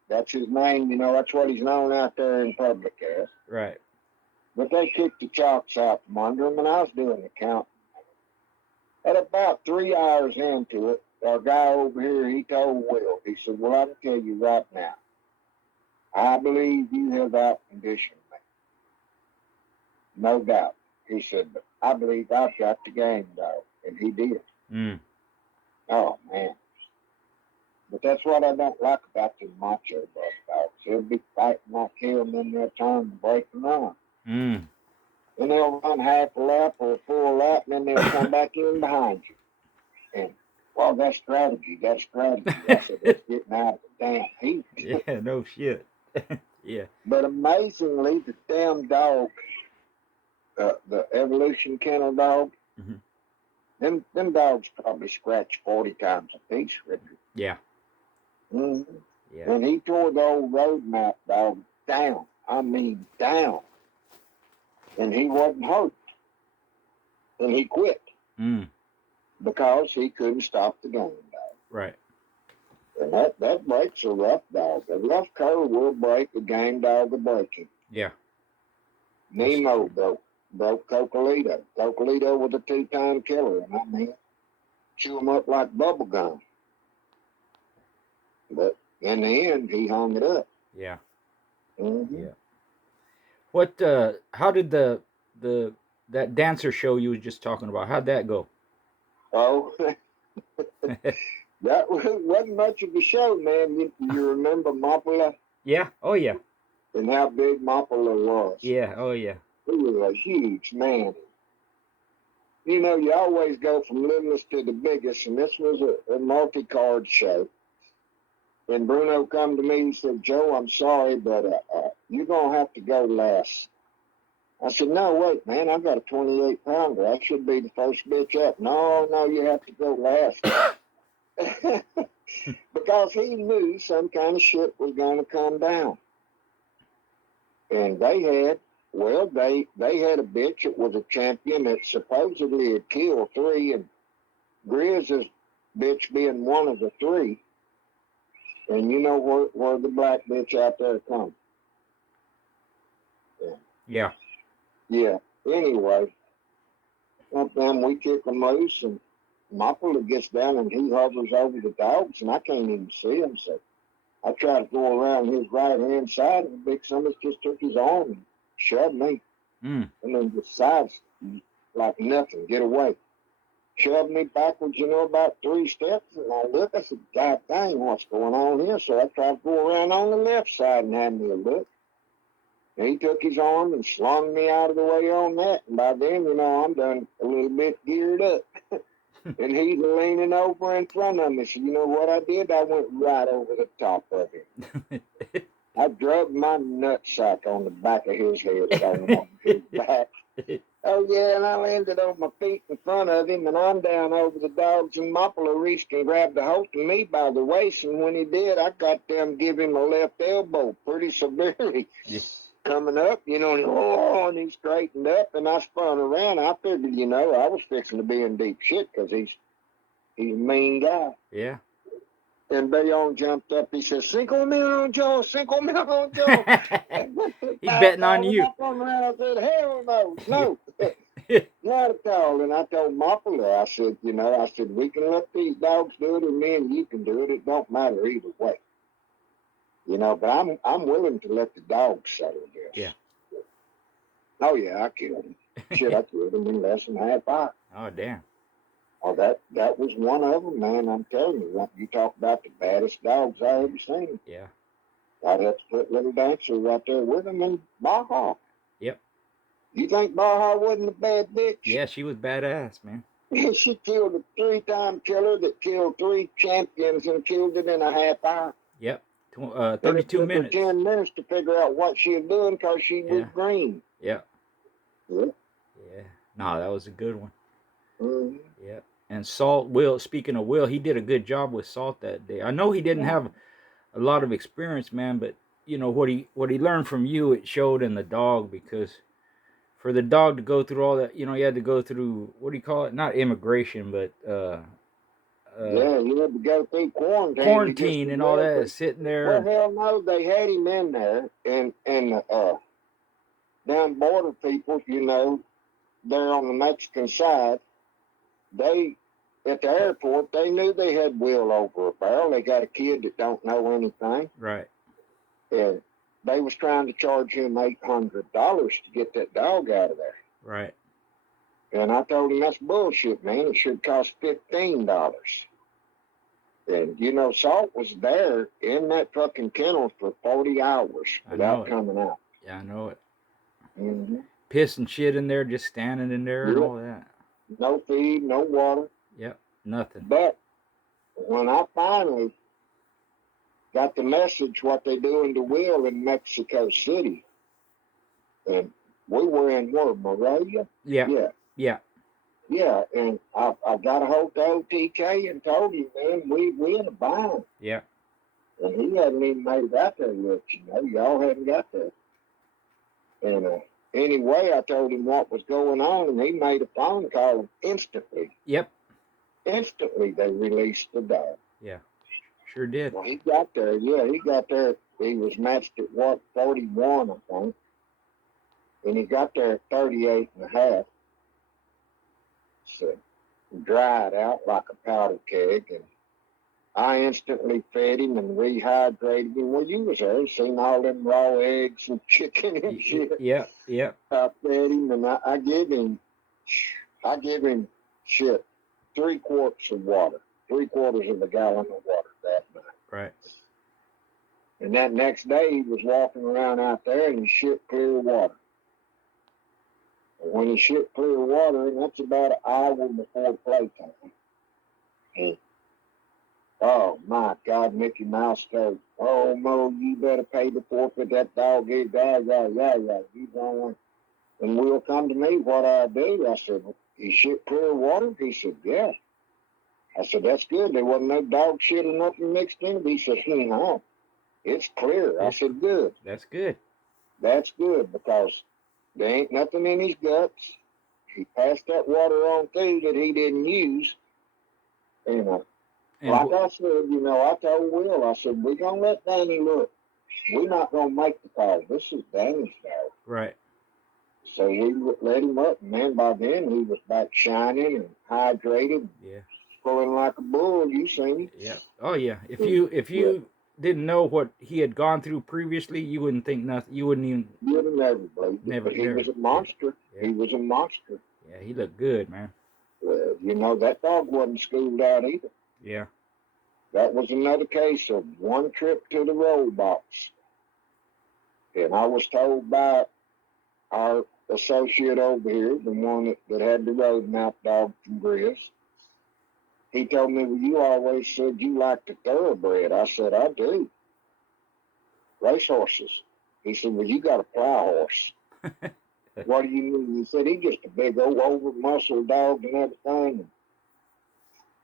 That's his name, that's what he's known out there in public as. Right. But they kicked the chalks out from under him, and I was doing the counting. At about 3 hours into it, our guy over here, he told Will, he said, well, I can tell you right now, I believe you have outconditioned me. No doubt. He said, but I believe I've got the game, though. And he did. Oh, man. But that's what I don't like about the Macho Butt Dogs. They'll be fighting like hell, and then they'll turn and break and run. And they'll run half a lap or a full lap, and then they'll come back in behind you. And, well, that's strategy. I said, that's getting out of the damn heat. Yeah, no shit. Yeah. But amazingly, the damn dog, the Evolution Kennel dog, them dogs probably scratch 40 times a piece, Richard. Yeah. Mm-hmm. Yeah. And he tore the old road map dog down. I mean, down. And he wasn't hurt. And he quit. Because he couldn't stop the game dog. Right. And that breaks a rough dog. A rough cur will break a game dog will break him. Yeah. Nemo broke Cocolito. Cocolito was a 2-time killer, and I mean, chew him up like bubble gum. But in the end, he hung it up. Yeah. Mm-hmm. Yeah. What? How did that dancer show you was just talking about? How'd that go? Oh, that wasn't much of a show, man. You remember Mopola? Yeah. Oh yeah. And how big Mopola was? Yeah. Oh yeah. He was a huge man. You know, you always go from littlest to the biggest, and this was a multi-card show. And Bruno come to me and said, Joe, I'm sorry, but you're going to have to go last. I said, no, wait, man, I've got a 28-pounder. I should be the first bitch up. No, you have to go last. Because he knew some kind of shit was going to come down. And they had a bitch that was a champion that supposedly had killed 3, and Grizz's bitch being one of the 3. And you know where the black bitch out there come? Yeah. Yeah. Anyway, then we kick him loose, and Mopola gets down and he hovers over the dogs, and I can't even see him. So I try to go around his right-hand side, and Big Summers just took his arm and shoved me. And then decides, like nothing, get away. Shoved me backwards, about 3 steps, and I look, I said, God dang, what's going on here? So I tried to go around on the left side and have me a look. And he took his arm and slung me out of the way on that. And by then, I'm done a little bit geared up. And he's leaning over in front of me. So you know what I did? I went right over the top of him. I drugged my nutsack on the back of his head, on his back. Oh, yeah, and I landed on my feet in front of him, and I'm down over the dogs, and Mopola reached and grabbed a hold of me by the waist, and when he did, I got them give him a left elbow pretty severely. Yeah. Coming up, and he straightened up, and I spun around. I figured, I was fixing to be in deep shit because he's a mean guy. Yeah. And Bayonne jumped up. He said, "Cinco million, Joe. Cinco million, Joe." He's betting on you. I said, "Hell no, no, not at all." And I told Mopola, I said, we can let these dogs do it, or me and you can do it. It don't matter either way. But I'm willing to let the dogs settle this. Yeah. Oh yeah, I killed him. Shit, I killed him in less than half hour. Oh damn. Oh, that was one of them, man. I'm telling you, you talk about the baddest dogs I ever seen. Yeah. I'd have to put Little Dancer right there with him and Baja. Yep. You think Baja wasn't a bad bitch? Yeah, she was badass, man. She killed a 3-time killer that killed 3 champions and killed it in a half hour. Yep. 32 minutes. It took her 10 minutes to figure out what she was doing because she was green. Yeah. Yeah. Yeah. No, that was a good one. Mm-hmm. Yeah. And Salt, speaking of Will, he did a good job with Salt that day. I know he didn't have a lot of experience, man, but what he learned from you, it showed in the dog, because for the dog to go through all that, he had to go through, what do you call it? Not immigration, but yeah, you had to go through quarantine. Quarantine and all that, sitting there. Well, hell no, they had him in there, and down border people, they're on the Mexican side. They, at the airport, they knew they had Will over a barrel. They got a kid that don't know anything. Right. And they was trying to charge him $800 to get that dog out of there. Right. And I told him, that's bullshit, man. It should cost $15. And, Salt was there in that fucking kennel for 40 hours without coming out. Yeah, I know it. Mm-hmm. Piss and shit in there, just standing in there and all that. No feed, no water. Yep, nothing. But when I finally got the message what they doing to Will in Mexico City, and we were in Morelia? Yeah. Yeah. Yeah. Yeah, and I got a hold of OTK and told him, man, we in a bind. Yeah. And he hadn't even made it out there yet, you know. Y'all hadn't got there. And anyway, I told him what was going on, and he made a phone call, and instantly. Yep. Instantly, they released the dog. Yeah, sure did. Well, he got there. Yeah, he got there. He was matched at, 41, I think. And he got there at 38 and a half. So, dried out like a powder keg. And I instantly fed him and rehydrated him. Well, you was there, seen all them raw eggs and chicken and shit. Yeah. I fed him, and I give him shit, 3 quarts of water, 3/4 of a gallon of water that night. Right. And that next day, he was walking around out there, and he shit clear water. And when he shit clear water, and that's about an hour before playtime. And, oh, my God, Mickey Mouse goes, "Oh, Mo, you better pay the forfeit. That dog is yeah. You going, and will come to me what I do." I said, "He shit clear water?" He said, "Yeah." I said, "That's good. There wasn't no dog shit or nothing mixed in it." He said, "No, it's clear." I said, "Good. That's good. That's good, because there ain't nothing in his guts. He passed that water on through that he didn't use." And like I said, you know, I told Will, I said, "We're going to let Danny look. We're not going to make the call. This is Danny's dog." Right. So we let him up, and man, by then he was back shining and hydrated. Yeah. Pulling like a bull. You seen him? Yeah. Oh yeah. If you didn't know what he had gone through previously, you wouldn't think nothing. You wouldn't even. You would have never believed it. Never. But he was a monster. Yeah. He was a monster. Yeah, he looked good, man. You know, that dog wasn't schooled out either. Yeah. That was another case of one trip to the roll box. And I was told by our associate over here, the one that had the road mount dog from Grizz, he told me, "Well, you always said you liked the thoroughbred." I said, "I do. Racehorses." He said, "Well, you got a plow horse." "What do you mean?" He said, "He's just a big old over-muscled dog and everything."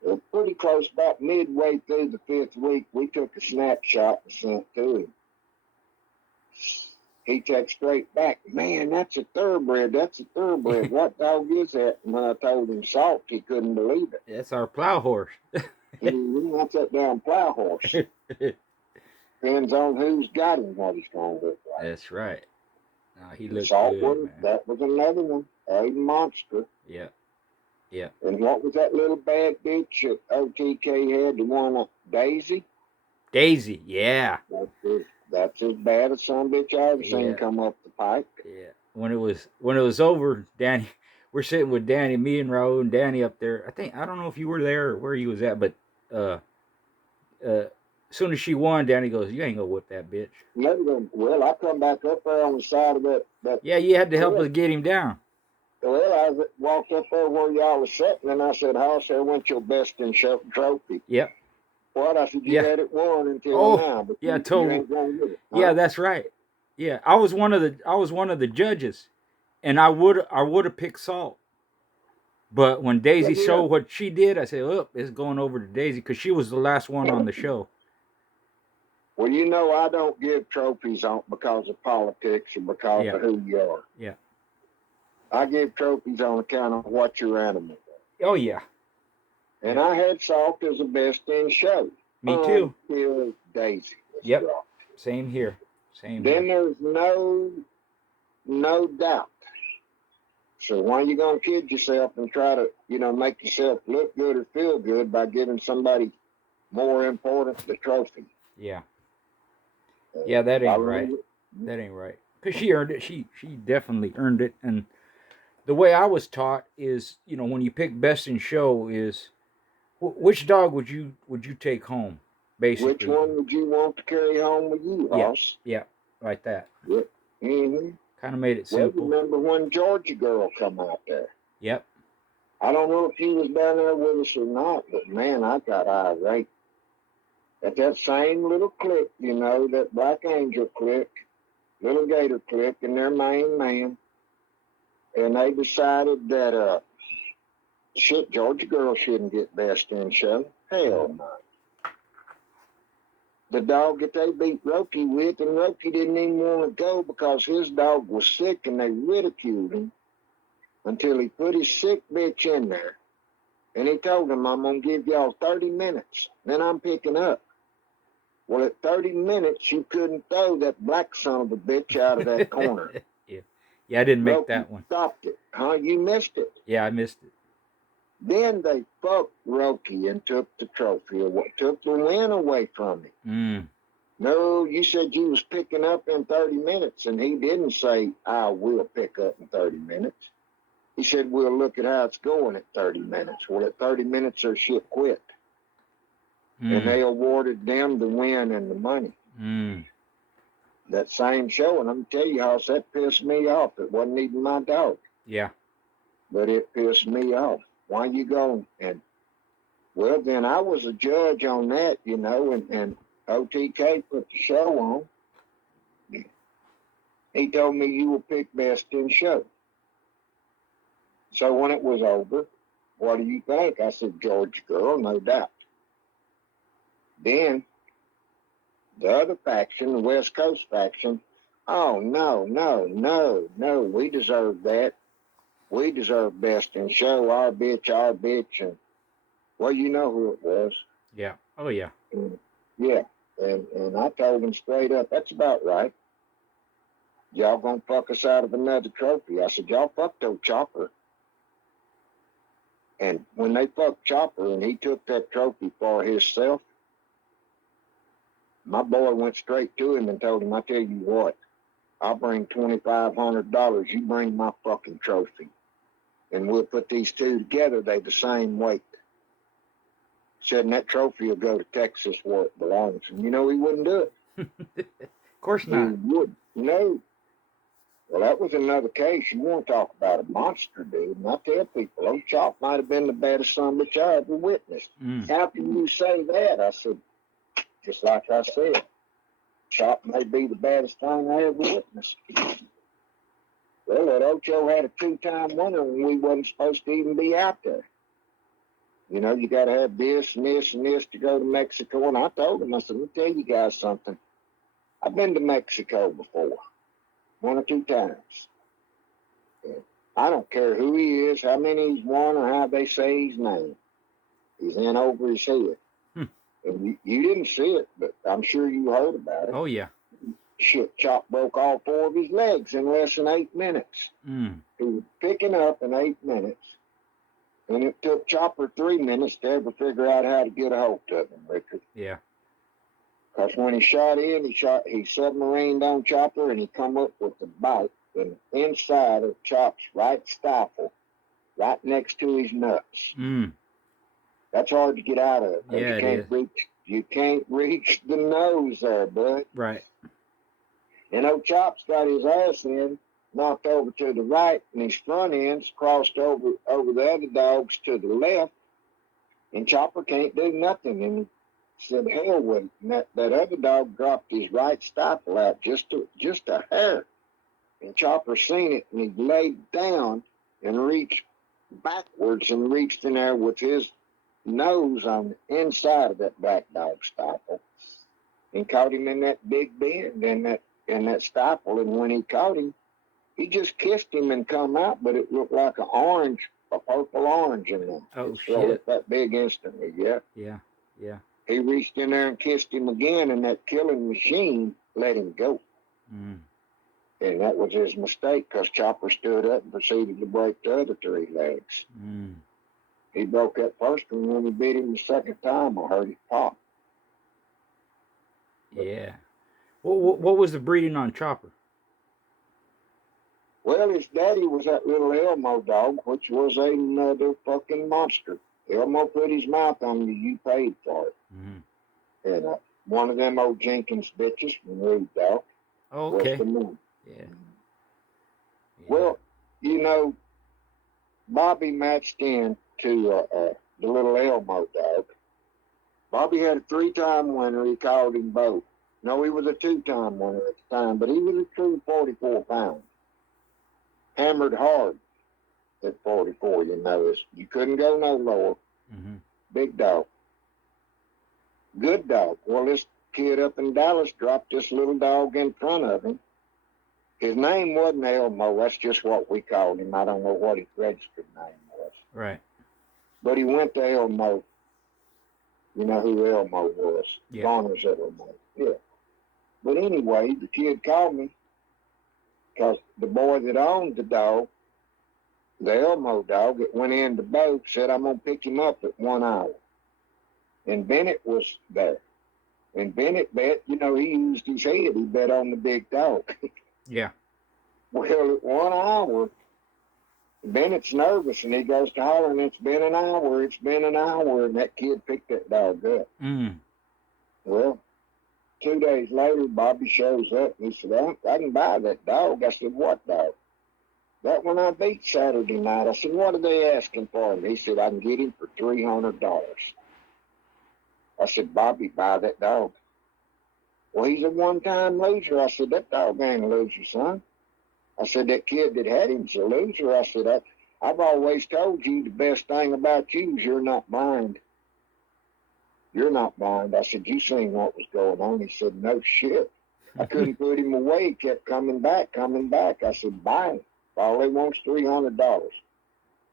And pretty close, about midway through the 5th week, we took a snapshot and sent to him. He texted straight back, "Man, that's a thoroughbred. That's a thoroughbred. What dog is that?" And when I told him Salt, he couldn't believe it. That's our plow horse. That's that damn plow horse. Depends on who's got him, what he's going to look like. That's right. No, he looked Salt good, man. That was another one. A monster. Yeah. Yeah. And what was that little bad bitch that OTK had, the one Daisy? Daisy, yeah. That's as bad as some bitch I ever seen come up the pike. Yeah. When it was over, Danny, we're sitting with Danny, me and Raul and Danny up there. I don't know if you were there or where he was at, but as soon as she won, Danny goes, "You ain't gonna whip that bitch." Well, I come back up there on the side of that. Yeah, you had to help us get him down. Well, I walked up there where y'all was sitting, and I said, "Hoss, there went your best in show trophy." Yep. What? I said, "You had it won until now, but yeah, you ain't gonna get it." Huh? Yeah, that's right. Yeah, I was one of the judges, and I would have picked Salt, but when Daisy showed what she did, I said, "Oh, it's going over to Daisy," because she was the last one on the show. Well, you know, I don't give trophies on because of politics or because of who you are. Yeah. I give trophies on account of what your animal is. Oh yeah. And I had Salt as the best in show. Me too. Until Daisy. Yep. Same here. Then there's no doubt. So why are you gonna kid yourself and try to, make yourself look good or feel good by giving somebody more important the trophy? Yeah. Yeah, that ain't right. That ain't right. Because she earned it. She definitely earned it. And the way I was taught is, when you pick best in show is, which dog would you take home, basically? Which one would you want to carry home with you, Hoss? Yeah, like that. Yeah. Mm-hmm. Kind of made it simple. Well, remember when Georgia Girl come out there? Yep. I don't know if he was down there with us or not, but man, I got irate. At that same little clique, that Black Angel clique, little Gator clique, and their main man. And they decided that, shit, Georgia Girl shouldn't get best in show. Hell no. the dog that they beat Roky with, and Roky didn't even want to go because his dog was sick, and they ridiculed him until he put his sick bitch in there. And he told them, I'm going to give y'all 30 minutes, then I'm picking up. Well, at 30 minutes, you couldn't throw that black son of a bitch out of that corner. Yeah, I didn't make Roky that one. Stopped it. Huh? You missed it. Yeah, I missed it. Then they fucked Roky and took the trophy away, took the win away from him. Mm. No, you said you was picking up in 30 minutes, and he didn't say, I will pick up in 30 minutes. He said, we'll look at how it's going at 30 minutes. Well, at 30 minutes, their shit quit. And they awarded them the win and the money. That same show, and I'm tell you how that pissed me off. It wasn't even my dog. Yeah. But it pissed me off. Why you going? And, well, then I was a judge on that, you know, and OTK put the show on. He told me you will pick best in show. So when it was over, what do you think? I said, George girl, no doubt. Then the other faction, the West Coast faction, oh, no, we deserve that. We deserve best in show, our bitch. And, well, you know who it was. Yeah. Oh, yeah. Yeah. And I told him straight up, that's about right. Y'all gonna fuck us out of another trophy. I said, y'all fucked old Chopper. And when they fucked Chopper and he took that trophy for himself, my boy went straight to him and told him, I tell you what, I'll bring $2,500. You bring my fucking trophy. And we'll put these two together. They the same weight. Said, and that trophy will go to Texas where it belongs. And you know he wouldn't do it. Of course not. He would. No. Well, that was another case. You want to talk about a monster, dude. And I tell people, old Chop might have been the baddest son of a bitch I ever witnessed. How can you say that? I said, just like I said, Chop may be the baddest thing I ever witnessed. Well, that Ocho had a 2-time winner when we wasn't supposed to even be out there. You know, you got to have this and this and this to go to Mexico. And I told him, I said, let me tell you guys something. I've been to Mexico before, 1 or 2 times. I don't care who he is, how many he's won, or how they say his name. He's in over his head. And you didn't see it, but I'm sure you heard about it. Oh, yeah. Shit, Chop broke all 4 of his legs in less than 8 minutes. He was picking up in 8 minutes. And it took Chopper 3 minutes to ever figure out how to get a hold of him, Richard. Yeah. Because when he shot in, he submarined on Chopper, and he come up with the bite in the inside of Chop's right stifle, right next to his nuts. That's hard to get out of. Yeah, You can't reach the nose there, bud. Right. And old Chop's got his ass in, knocked over to the right, and his front ends crossed over the other dogs to the left, and Chopper can't do nothing. And he said, hell with it. And that other dog dropped his right stifle out just a hair. And Chopper seen it, and he laid down and reached backwards and reached in there with his nose on the inside of that black dog stifle and caught him in that big bend in that stifle. And when he caught him, he just kissed him and come out, but it looked like a purple orange in there. Oh, so shit. that big instantly, yeah. Yeah. He reached in there and kissed him again, and that killing machine let him go. And that was his mistake, because Chopper stood up and proceeded to break the other 3 legs. He broke that first one. When he beat him the second time, I heard it pop. Yeah. What was the breeding on Chopper? Well, his daddy was that little Elmo dog, which was another fucking monster. Elmo put his mouth on you, you paid for it. And one of them old Jenkins bitches from Rude Dog. Oh, okay. Was the moon. Yeah. Well, you know, Bobby matched in to the little Elmo dog. Bobby had a 3-time winner. He called him both. No, he was a 2-time winner at the time, but he was a true 44 pounds. Hammered hard at 44, you know. You couldn't go no lower. Big dog. Good dog. Well, kid up in Dallas dropped this little dog in front of him. His name wasn't Elmo. That's just what we called him. I don't know what his registered name was. Right. But he went to Elmo. You know who Elmo was? Yeah. Garner's Elmo. Yeah. But anyway, the kid called me because the boy that owned the dog, the Elmo dog, that went in the boat, said, I'm going to pick him up at 1 hour. And Bennett was there. And Bennett bet, you know, he used his head. He bet on the big dog. Yeah. Well, at 1 hour, Bennett's nervous, and he goes to hollering, it's been an hour, it's been an hour, and that kid picked that dog up. Well, 2 days later, Bobby shows up, and he said, I can buy that dog. I said, what dog? That one I beat Saturday night. I said, what are they asking for him? He said, I can get him for $300. I said, Bobby, buy that dog. Well, he's a one-time loser. I said, that dog ain't a loser, son. I said, that kid that had him's a loser. I said, I've always told you the best thing about you is you're not blind. You're not blind. I said, you seen what was going on. He said, no shit. I couldn't put him away. He kept coming back, coming back. I said, buy him. All he wants $300.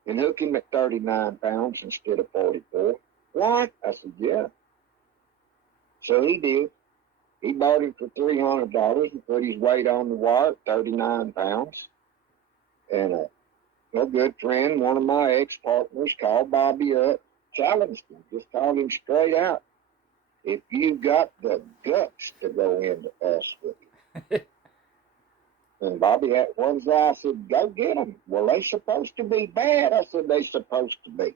And hook him at 39 pounds instead of 44. What? I said, yeah. So he did. He bought him for $300 and put his weight on the wire at 39 pounds. And a good friend, one of my ex-partners, called Bobby up, challenged him, just told him straight out, if you got the guts to go into us with it. And Bobby had one guy. I said, go get them. Well, they supposed to be bad. I said, they supposed to be.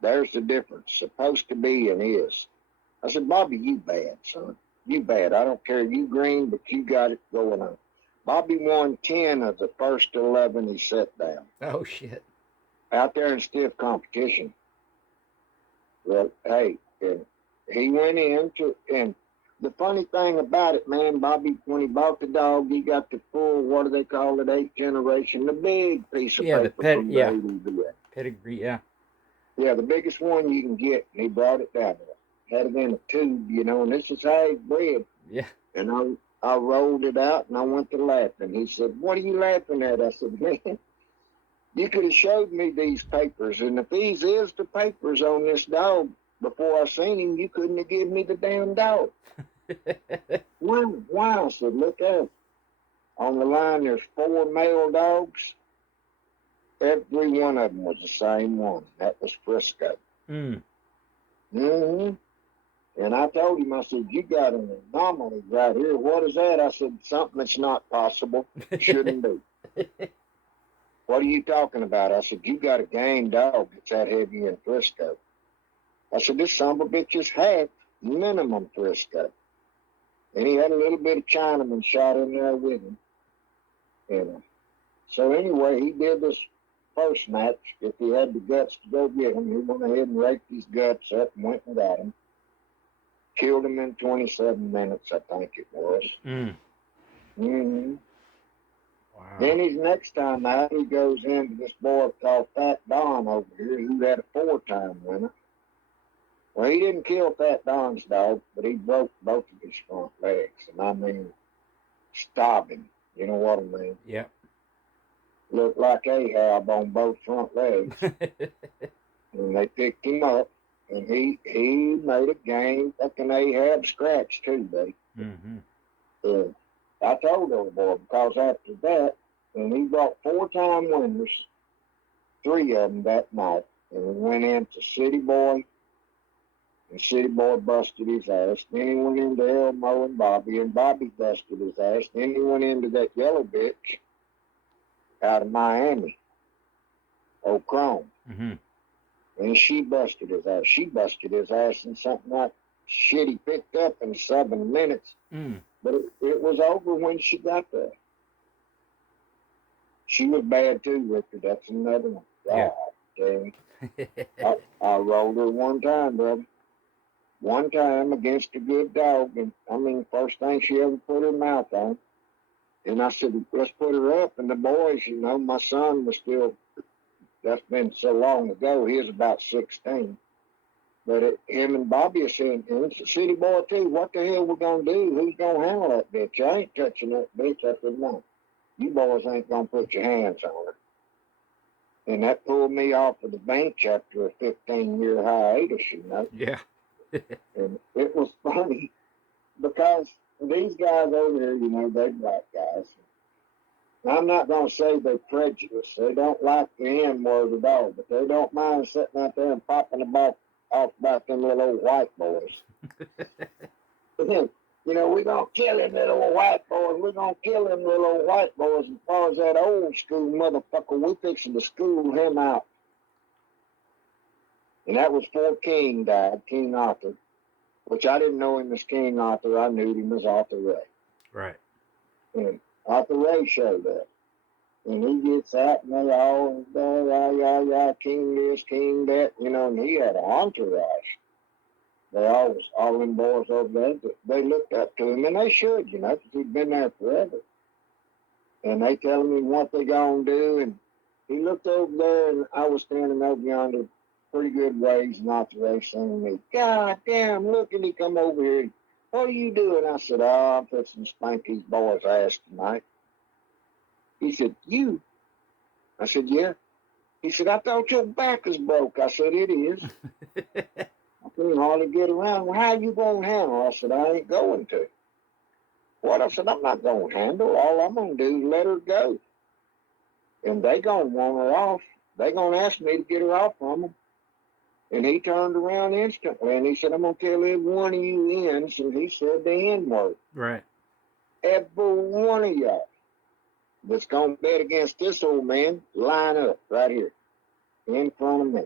There's the difference. Supposed to be and is. I said, Bobby, you bad, son. You bad. I don't care. You green, but you got it going on. Bobby won 10 of the first 11 he set down. Oh, shit. Out there in stiff competition. Well, hey, he went and the funny thing about it, man, Bobby, when he bought the dog, he got the full, what do they call it, 8th generation, the big piece of paper from the ADV. Pedigree, yeah. Yeah, the biggest one you can get, and he brought it down there. Had it in a tube, you know, and this is how he bred. Yeah. And I rolled it out, and I went to laughing. He said, what are you laughing at? I said, man, you could have showed me these papers, and if these is the papers on this dog before I seen him, you couldn't have given me the damn dog. Why? I said, look out. On the line, there's 4 male dogs. Every one of them was the same one. That was Frisco. Mm-hmm. And I told him, I said, you got an anomaly right here. What is that? I said, something that's not possible. Shouldn't be. What are you talking about? I said, you got a game dog that's that heavy in Frisco. I said, this son of a bitch is half minimum Frisco. And he had a little bit of Chinaman shot in there with him. And so anyway, he did this first match. If he had the guts to go get him, he went ahead and raked his guts up and went and got him. Killed him in 27 minutes, I think it was. Mm-hmm. Wow. Then his next time out, he goes into this boy called Fat Don over here, who had a 4-time winner. Well, he didn't kill Fat Don's dog, but he broke both of his front legs. And I mean, stabbing. You know what I mean? Yeah. Looked like Ahab on both front legs. And they picked him up, and he made a game fucking Ahab scratch too, buddy. Mm-hmm. I told old boy, because after that, when he brought 4-time winners, 3 of them that night, and we went into City Boy, and City Boy busted his ass. Then he went into Elmo and Bobby busted his ass. Then he went into that yellow bitch out of Miami, old Chrome. Mm-hmm. And she busted his ass. She busted his ass in something like shit he picked up in 7 minutes. But it was over when she got there. She was bad too, Richard. That's another one. Yeah. Damn. I rolled her one time, brother. One time against a good dog. And I mean, first thing she ever put her mouth on. And I said, let's put her up. And the boys, you know, my son was still, that's been so long ago, he was about 16. But him and Bobby are saying, and it's a city boy too, what the hell we gonna do? Who's gonna handle that bitch? I ain't touching that bitch. I said, no, you boys ain't gonna put your hands on her. And that pulled me off of the bench after a 15-year hiatus, you know. Yeah. And it was funny because these guys over here, you know, they black guys. I'm not going to say they're prejudiced. They don't like the N-word at all, but they don't mind sitting out there and popping the ball off about them little old white boys. You know, we're going to kill them little old white boys. We're going to kill them little old white boys. As far as that old school motherfucker, we fixing to school him out. And that was before King died, King Arthur, which I didn't know him as King Arthur. I knew him as Arthur Ray. Right. And Arthur Ray showed up. And he gets out and they all, yeah, King this, King that, you know, and he had an entourage. They all them boys over there, they looked up to him, and they should, you know, because he'd been there forever. And they telling him what they gonna do, and he looked over there, and I was standing over yonder pretty good ways, and Arthur Ray saying to me, God damn, look, and he come over here, what are you doing? I said, oh, I'm fixing to spank these boys' ass tonight. He said, you? I said, yeah. He said, I thought your back was broke. I said, it is. I couldn't hardly get around. Well, how you going to handle? I said, I ain't going to. What? I said, I'm not going to handle. All I'm going to do is let her go. And they going to want her off. They going to ask me to get her off from them. And he turned around instantly, and he said, I'm going to tell every one of you ends. And he said the N-word. Right. Every one of y'all that's going to bet against this old man, line up right here in front of me.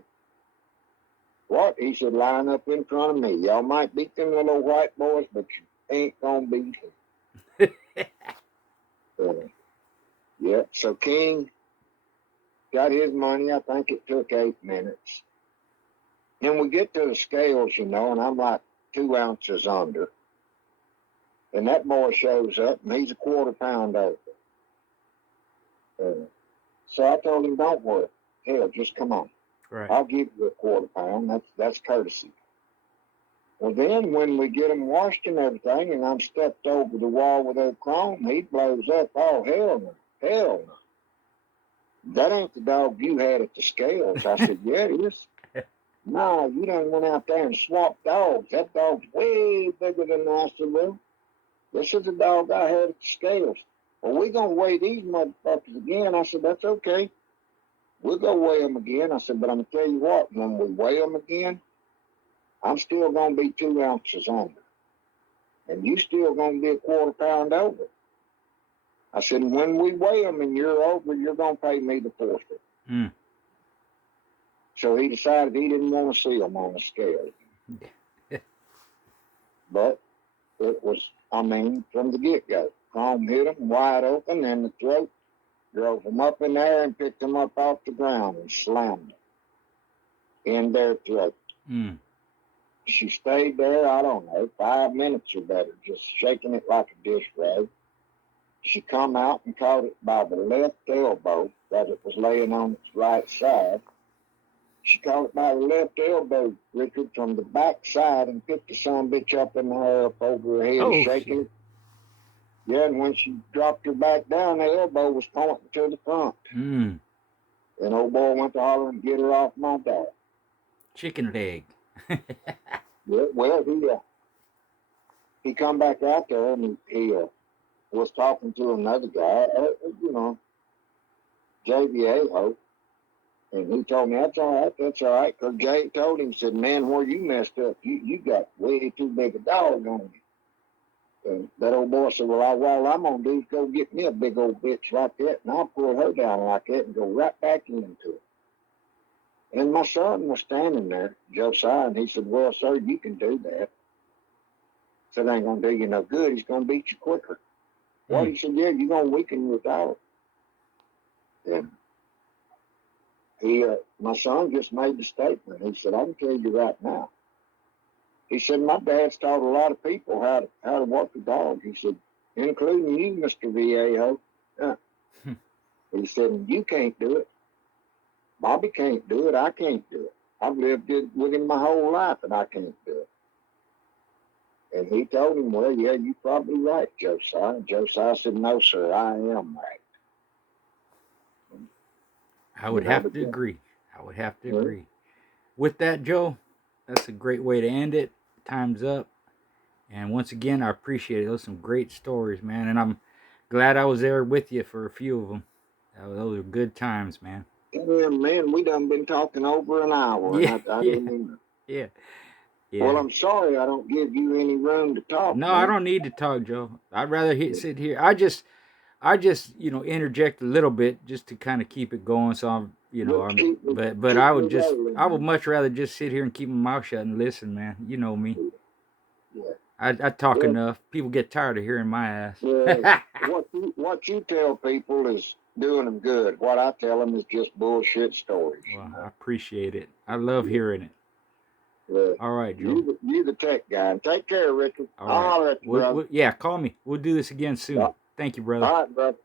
What? He said, line up in front of me. Y'all might beat them little white boys, but you ain't going to beat them. Yeah, so King got his money. I think it took 8 minutes. And we get to the scales, you know, and I'm like 2 ounces under. And that boy shows up, and he's a quarter pound over. So I told him, don't worry. Hell, just come on. Right. I'll give you a quarter pound. That's courtesy. Well, then when we get him washed and everything, and I'm stepped over the wall with that chrome, he blows up. Oh, hell no. Hell no. That ain't the dog you had at the scales. I said, yeah, it is. No, you done went out there and swapped dogs. That dog's way bigger than I said, well, this is the dog I had at the scales. Well, we're going to weigh these motherfuckers again. I said, that's okay. We'll go weigh them again. I said, but I'm going to tell you what, when we weigh them again, I'm still going to be 2 ounces under. And you still going to be a quarter pound over. I said, and when we weigh them and you're over, you're going to pay me the forfeit. Mm. So he decided he didn't want to see them on the scale. But it was, I mean, from the get-go. Chrome hit him wide open in the throat, drove him up in there and picked him up off the ground and slammed him in their throat. Mm. She stayed there, I don't know, 5 minutes or better, just shaking it like a dish rag. She come out and caught it by the left elbow, because it was laying on its right side. She caught it by the left elbow, Richard, from the back side and picked the son bitch up in the air up over her head, shaking it. Yeah, and when she dropped her back down, the elbow was pointing to the front. Mm. And old boy went to holler and get her off my dog. Chicken leg. Yeah, well, he come back out there and he was talking to another guy, you know, JVA, and he told me, that's all right, because Jay told him, said, man, where you messed up, you got way too big a dog on you. And that old boy said, well, all I'm going to do is go get me a big old bitch like that, and I'll pull her down like that and go right back into it. And my son was standing there, Josiah, and he said, well, sir, you can do that. Said, ain't going to do you no good. He's going to beat you quicker. Well, he said, yeah, you're going to weaken your dog. And my son just made the statement. He said, I can tell you right now. He said, my dad's taught a lot of people how to work a dog. He said, including you, Mr. Viejo. He said, you can't do it. Bobby can't do it. I can't do it. I've lived it with him my whole life, and I can't do it. And he told him, well, yeah, you're probably right, Josiah. And Josiah said, no, sir, I am right. I would have to agree. I would have to agree. With that, Joe, that's a great way to end it. Time's up. And once again, I appreciate it. Those are some great stories, man. And I'm glad I was there with you for a few of them. Those are good times, man. Yeah, man, we done been talking over an hour. Yeah, And I didn't even... yeah. Well, I'm sorry I don't give you any room to talk. No, man. I don't need to talk, Joe. I'd rather sit here. I just interject a little bit just to kind of keep it going. So I would much rather just sit here and keep my mouth shut and listen, man. You know me. Yeah. I talk enough. People get tired of hearing my ass. Yeah. what you tell people is doing them good. What I tell them is just bullshit stories. Well, I appreciate it. I love hearing it. Yeah. All right, Joe. You the tech guy. And take care, Richard. All right. I'll let you, brother. Yeah, call me. We'll do this again soon. Thank you, brother. All right, brother.